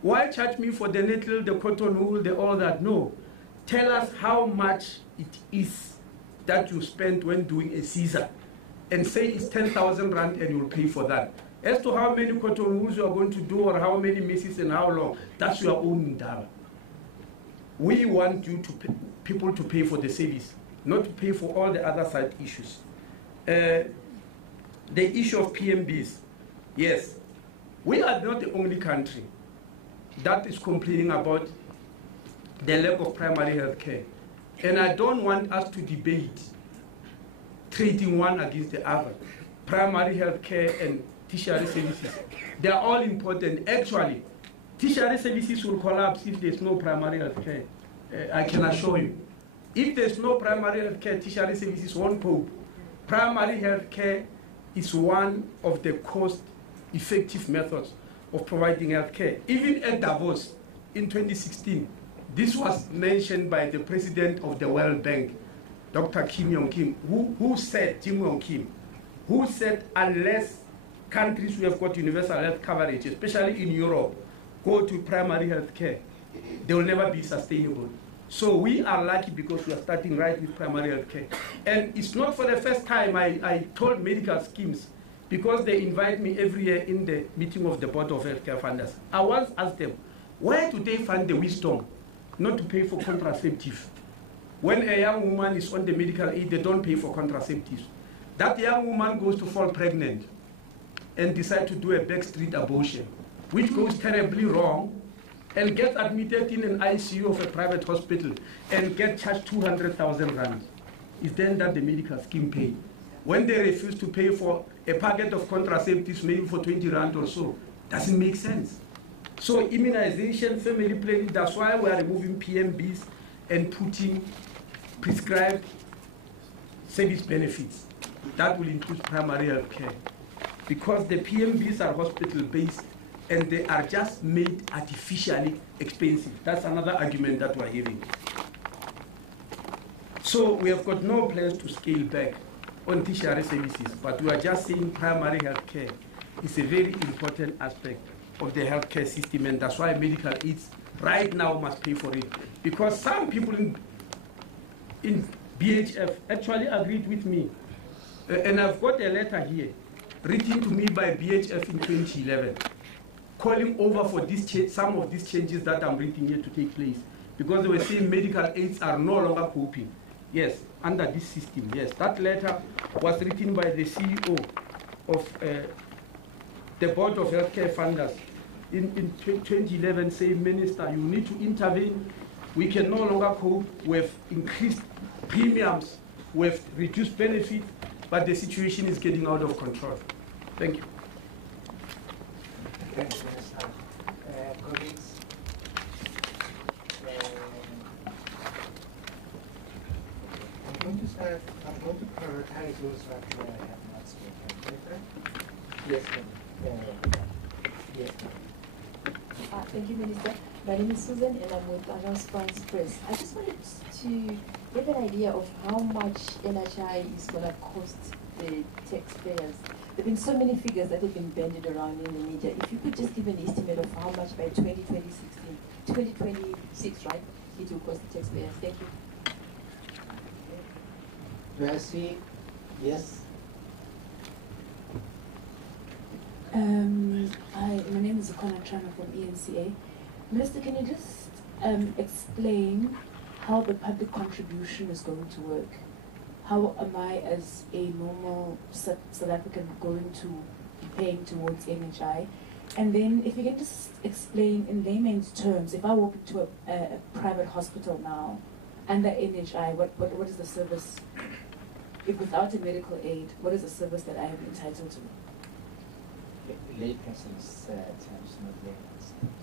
why charge me for the needle, the cotton wool, all that? No. Tell us how much it is that you spend when doing a Caesar. And say it's 10,000 rand and you'll pay for that. As to how many cotton wools you are going to do or how many misses and how long, that's your own data. We want you to people to pay for the service, not to pay for all the other side issues. The issue of PMBs, yes, we are not the only country that is complaining about the lack of primary health care. And I don't want us to debate trading one against the other. Primary health care and tertiary services, they are all important. Actually, tertiary services will collapse if there's no primary health care. I can assure you. If there's no primary health care, tertiary services won't cope. Primary health care is one of the cost-effective methods of providing health care. Even at Davos in 2016, this was mentioned by the president of the World Bank, Dr. Kim Yong-kim, who said, Jim Yong-kim, who said unless countries who have got universal health coverage, especially in Europe, go to primary health care, they will never be sustainable. So we are lucky because we are starting right with primary health care. And it's not for the first time I told medical schemes, because they invite me every year in the meeting of the Board of Healthcare Funders. I once asked them, where do they find the wisdom not to pay for contraceptives? When a young woman is on the medical aid, they don't pay for contraceptives. That young woman goes to fall pregnant and decide to do a backstreet abortion, which goes terribly wrong, and gets admitted in an ICU of a private hospital and get charged 200,000 rand. Is then that the medical scheme pay? When they refuse to pay for a packet of contraceptives, maybe for 20 rand or so, doesn't make sense. So immunization, family planning, that's why we are removing PMBs and putting prescribed service benefits. That will include primary health care. Because the PMBs are hospital-based and they are just made artificially expensive. That's another argument that we're having. So we have got no plans to scale back on tertiary services, but we are just saying primary health care is a very important aspect of the healthcare system, and that's why medical aids right now must pay for it. Because some people in BHF actually agreed with me. And I've got a letter here written to me by BHF in 2011, calling over for this some of these changes that I'm reading here to take place, because they were saying medical aids are no longer coping. Yes, under this system, yes. That letter was written by the CEO of the Board of Healthcare Funders in 2011, saying, Minister, you need to intervene. We can no longer cope with increased premiums, with reduced benefit, but the situation is getting out of control. Thank you. Thanks, Minister. Colleagues, I'm going to prioritize those that have not spoken. Yes, ma'am. Yes, ma'am. Thank you, Minister. My name is Susan and I'm with Agence France Press. I just wanted to get an idea of how much NHI is going to cost the taxpayers. There have been so many figures that have been bandied around in the media. If you could just give an estimate of how much by 2026, right, it will cost the taxpayers. Thank you. Do I see? Yes. My name is Okona Trana from ENCA. Minister, can you just explain how the public contribution is going to work? How am I, as a normal South African, going to be paying towards NHI? And then if you can just explain in layman's terms, if I walk into a private hospital now under NHI, what is the service? If without a medical aid, what is the service that I am entitled to? Layperson's terms, not layman's terms.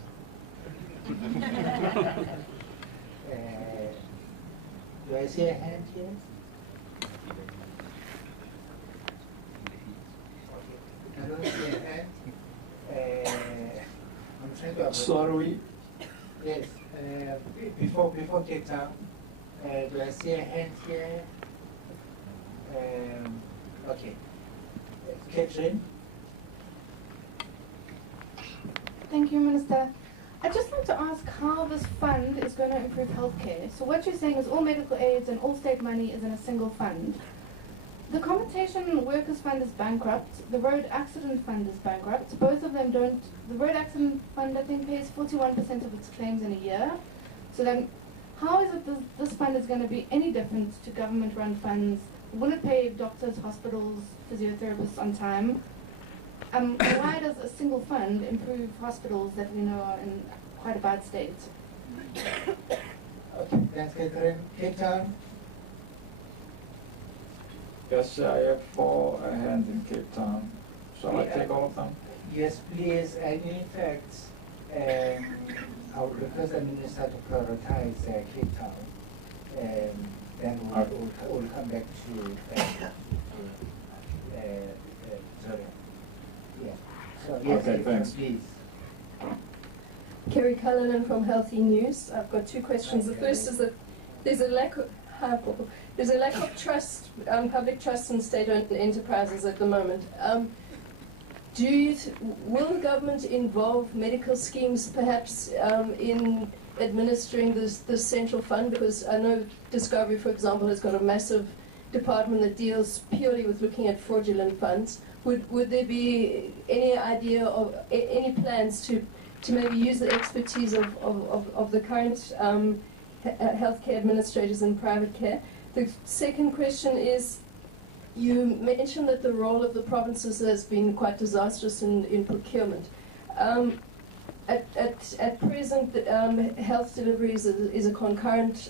Do I see a hand here? I don't see a hand. I'm trying to avoid. Sorry. Yes. Before Cape Town, do I see a hand here? Okay. Catherine. Thank you, Minister. I'd just like to ask how this fund is going to improve healthcare. So what you're saying is all medical aids and all state money is in a single fund. The Compensation Workers Fund is bankrupt. The Road Accident Fund is bankrupt. Both of them don't. The Road Accident Fund, I think, pays 41% of its claims in a year. So then, how is it this fund is going to be any different to government-run funds? Will it pay doctors, hospitals, physiotherapists on time? Why does a single fund improve hospitals that we know are in quite a bad state? Okay, thanks, Catherine. Cape Town. Yes, I have 4 hands in Cape Town. Shall I take all of them? Yes, please. And in fact, I would request the Minister to prioritize Cape Town. Then we'll come back to sorry. Yeah. So, yes, Okay, thanks. Please. Kerry Cullinan from Healthy News. I've got 2 questions. The first is that there's a lack of trust, public trust in state-owned enterprises at the moment. Will the government involve medical schemes perhaps in administering this central fund? Because I know Discovery, for example, has got a massive department that deals purely with looking at fraudulent funds. Would there be any idea of any plans to maybe use the expertise of the current healthcare administrators in private care? The second question is, you mentioned that the role of the provinces has been quite disastrous in procurement. At present, health delivery is a concurrent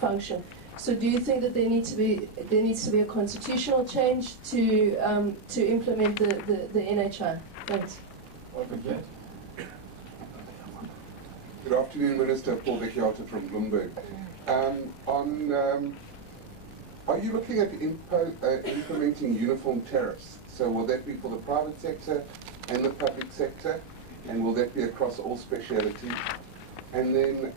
function. So, do you think that there needs to be a constitutional change to implement the NHI? Thanks. Good afternoon, Minister. Paul Vekiata from Bloomberg. Are you looking at implementing uniform tariffs? So will that be for the private sector and the public sector? And will that be across all specialities? And then,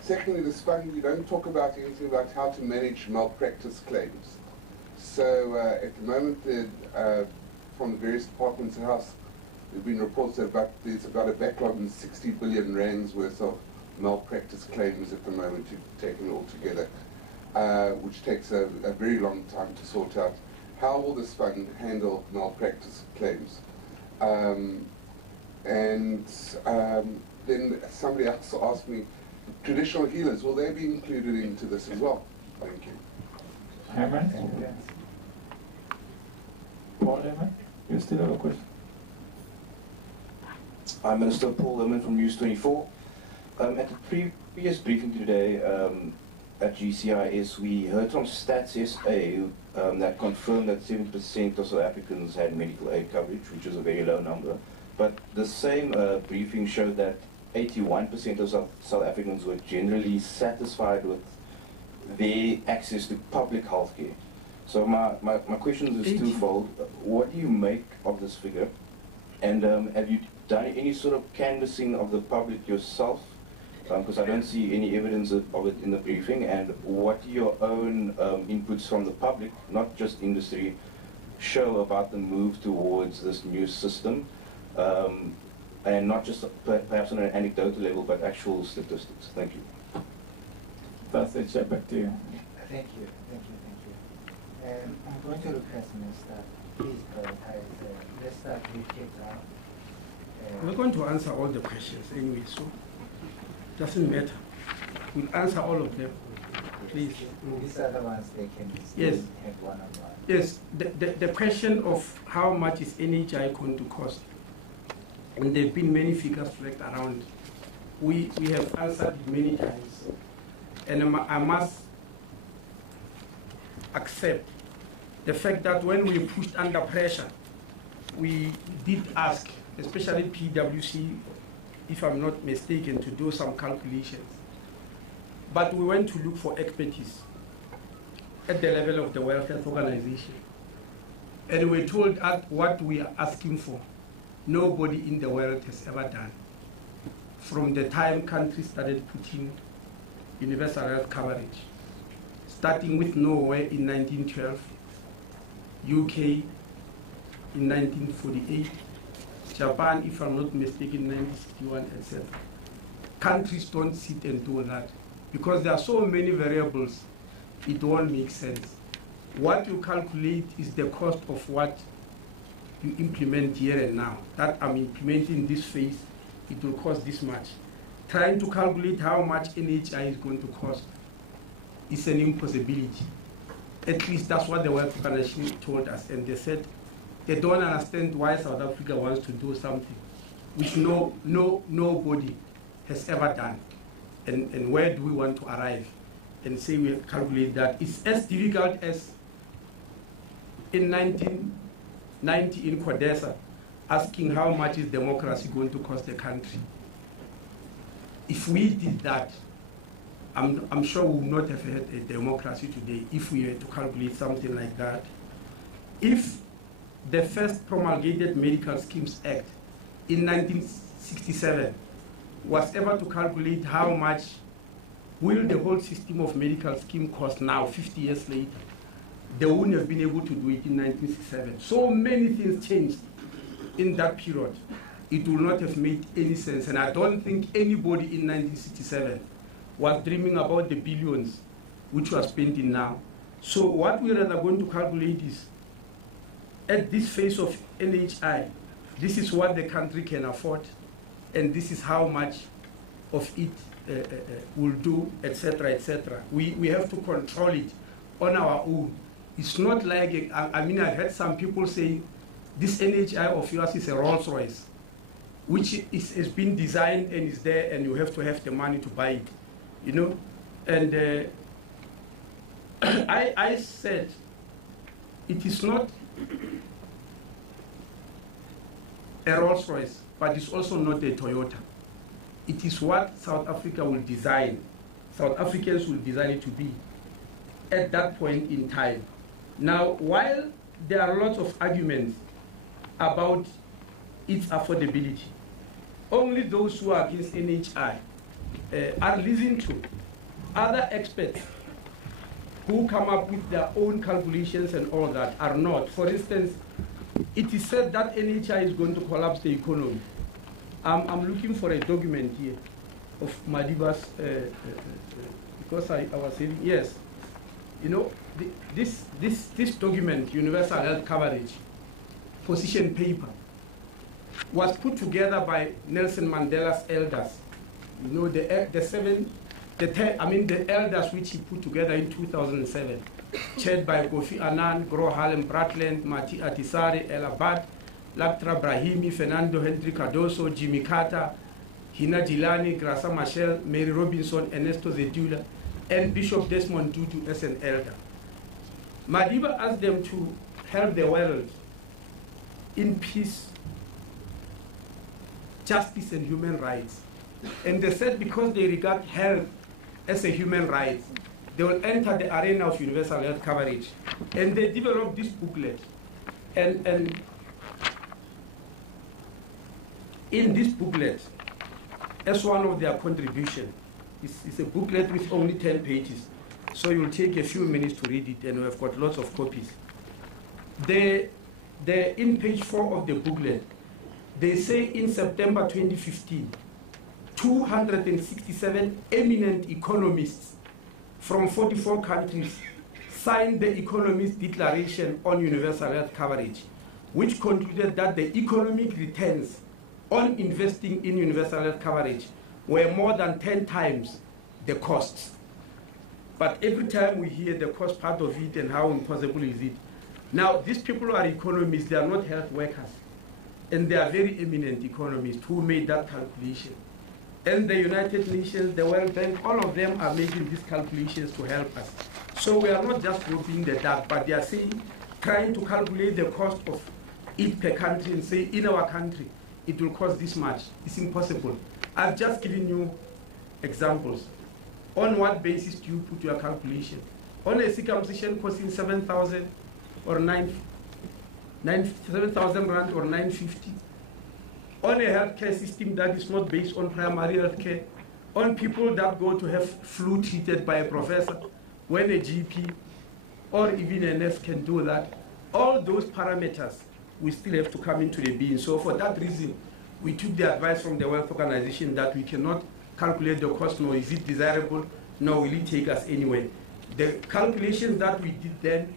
secondly, this fund, you don't talk about anything about how to manage malpractice claims. So at the moment, from the various departments of the House, there have been reports that there's about a backlog in 60 billion rands worth of malpractice claims at the moment, taken all together, which takes a very long time to sort out. How will this fund handle malpractice claims? Then somebody else asked me, traditional healers, will they be included into this as well? Thank you. Hammond? Paul Hammond, you still have a question? I'm Minister Paul Hammond from News 24. At the previous briefing today at GCIS, we heard from Stats SA that confirmed that 70% of South Africans had medical aid coverage, which is a very low number. But the same briefing showed that 81% of South Africans were generally satisfied with their access to public health care. So my question is twofold. What do you make of this figure? And have you done any sort of canvassing of the public yourself? Because I don't see any evidence of it in the briefing. And what do your own inputs from the public, not just industry, show about the move towards this new system? And not just perhaps on an anecdotal level, but actual statistics. Thank you. Trustee, back to you. Thank you. I'm going to request Minister, please prioritize. Let's start with Cape Town. We're going to answer all the questions anyway, so it doesn't matter. We'll answer all of them, please. These are the ones they can yes. have one-on-one. Yes, the question of how much is NHI going to cost, and there have been many figures flagged around. We have answered it many times, and I must accept the fact that when we pushed under pressure, we did ask, especially PwC, if I'm not mistaken, to do some calculations. But we went to look for expertise at the level of the World Health Organization. And we told us what we are asking for, nobody in the world has ever done. From the time countries started putting universal health coverage, starting with Norway in 1912, UK in 1948, Japan, if I'm not mistaken, 1961, etc. Countries don't sit and do that because there are so many variables, it won't make sense. What you calculate is the cost of what you implement here and now. That I'm implementing this phase, it will cost this much. Trying to calculate how much NHI is going to cost is an impossibility. At least that's what the World Organization told us, and they said they don't understand why South Africa wants to do something which nobody has ever done. And where do we want to arrive? And say we calculate that. It's as difficult as in 1990 in Codesa, asking how much is democracy going to cost the country. If we did that, I'm sure we would not have had a democracy today if we had to calculate something like that. If the first promulgated Medical Schemes Act in 1967 was ever to calculate how much will the whole system of medical scheme cost now, 50 years later, they wouldn't have been able to do it in 1967. So many things changed in that period. It would not have made any sense, and I don't think anybody in 1967 was dreaming about the billions which we are spending now. So what we are going to calculate is, at this phase of NHI, this is what the country can afford, and this is how much of it will do, etc., etc. We have to control it on our own. It's not like, I mean, I've heard some people say, this NHI of yours is a Rolls Royce, which has been designed and is there, and you have to have the money to buy it, you know? And I said, it is not a Rolls Royce, but it's also not a Toyota. It is what South Africa will design. South Africans will design it to be at that point in time. Now, while there are lots of arguments about its affordability, only those who are against NHI are listening to other experts who come up with their own calculations and all that are not. For instance, it is said that NHI is going to collapse the economy. I'm looking for a document here of Madiba's, because I was saying, yes, you know, this document, Universal Health Coverage, position paper, was put together by Nelson Mandela's elders. You know, the 7 the elders which he put together in 2007, chaired by Kofi Annan, Gro Harlem Bratland, Mati Atisari, El Abad, Laktra Brahimi, Fernando Henry Cardoso, Jimmy Carter, Hina Gilani, Grasa Machel, Mary Robinson, Ernesto Zedula, and Bishop Desmond Tutu as an elder. Madiba asked them to help the world in peace, justice, and human rights. And they said because they regard health as a human right, they will enter the arena of universal health coverage. And they developed this booklet. And in this booklet, as one of their contributions, it's a booklet with only 10 pages. So you'll take a few minutes to read it, and we've got lots of copies. In page 4 of the booklet, they say in September 2015, 267 eminent economists from 44 countries signed the Economist Declaration on Universal Health Coverage, which concluded that the economic returns on investing in universal health coverage were more than 10 times the costs. But every time we hear the cost part of it and how impossible is it. Now, these people are economists, they are not health workers. And they are very eminent economists who made that calculation. And the United Nations, the World Bank, all of them are making these calculations to help us. So we are not just groping in the dark, but they are saying, trying to calculate the cost of it per country and say, in our country, it will cost this much. It's impossible. I've just given you examples. On what basis do you put your calculation? On a circumcision costing 7,000 or 7,000 rand or 950? On a healthcare system that is not based on primary healthcare, on people that go to have flu treated by a professor, when a GP or even a nurse can do that, all those parameters we still have to come into the being. So for that reason, we took the advice from the World Organization that we cannot calculate the cost, nor is it desirable, nor will it take us anywhere. The calculations that we did then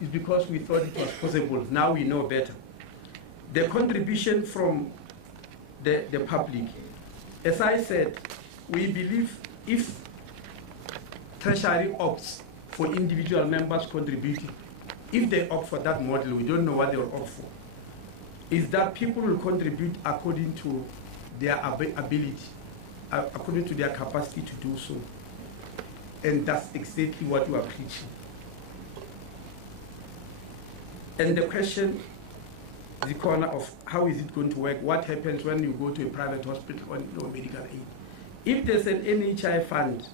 is because we thought it was possible. Now we know better. The contribution from the public. As I said, we believe if Treasury opts for individual members contributing, if they opt for that model, we don't know what they will opt for, is that people will contribute according to their ability, according to their capacity to do so. And that's exactly what we are preaching. And the question, the corner of how is it going to work, what happens when you go to a private hospital on no medical aid. If there's an NHI fund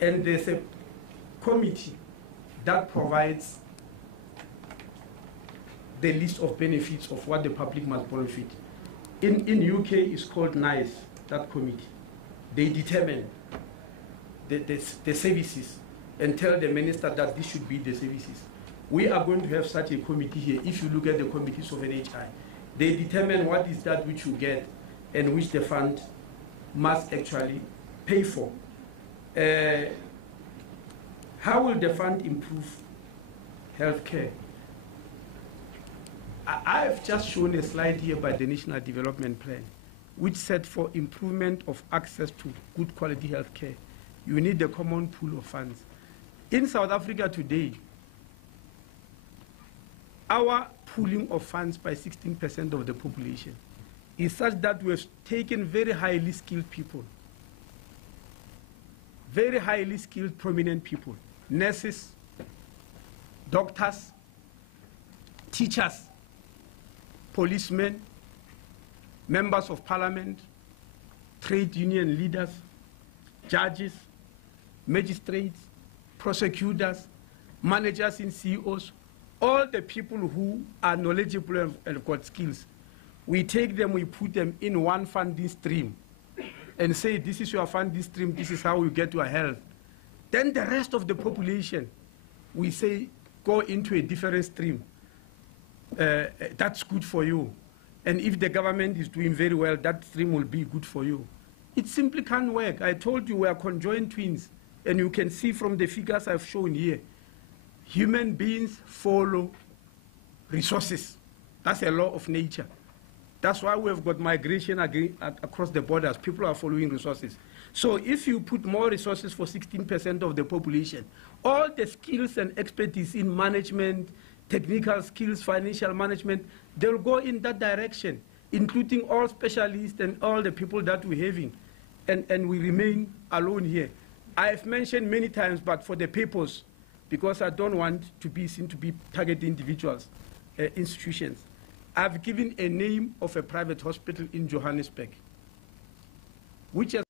and there's a committee that provides the list of benefits of what the public must benefit. In UK, it's called NICE, that committee. They determine the services and tell the minister that this should be the services. We are going to have such a committee here. If you look at the committees of NHI, they determine what is that which you get and which the fund must actually pay for. How will the fund improve healthcare? I have just shown a slide here by the National Development Plan, which said for improvement of access to good quality healthcare, you need a common pool of funds. In South Africa today, our pooling of funds by 16% of the population is such that we have taken very highly skilled people, very highly skilled prominent people, nurses, doctors, teachers, policemen, members of parliament, trade union leaders, judges, magistrates, prosecutors, managers in CEOs, all the people who are knowledgeable and have got skills. We take them, we put them in one funding stream and say, this is your funding stream, this is how you get your health. Then the rest of the population, we say, go into a different stream. That's good for you. And if the government is doing very well, that stream will be good for you. It simply can't work. I told you we are conjoined twins, and you can see from the figures I've shown here, human beings follow resources. That's a law of nature. That's why we have got migration across the borders. People are following resources. So if you put more resources for 16% of the population, all the skills and expertise in management, technical skills, financial management, they'll go in that direction, including all specialists and all the people that we're having. And we remain alone here. I've mentioned many times, but for the papers, because I don't want to be seen to be targeting individuals, institutions. I've given a name of a private hospital in Johannesburg, which has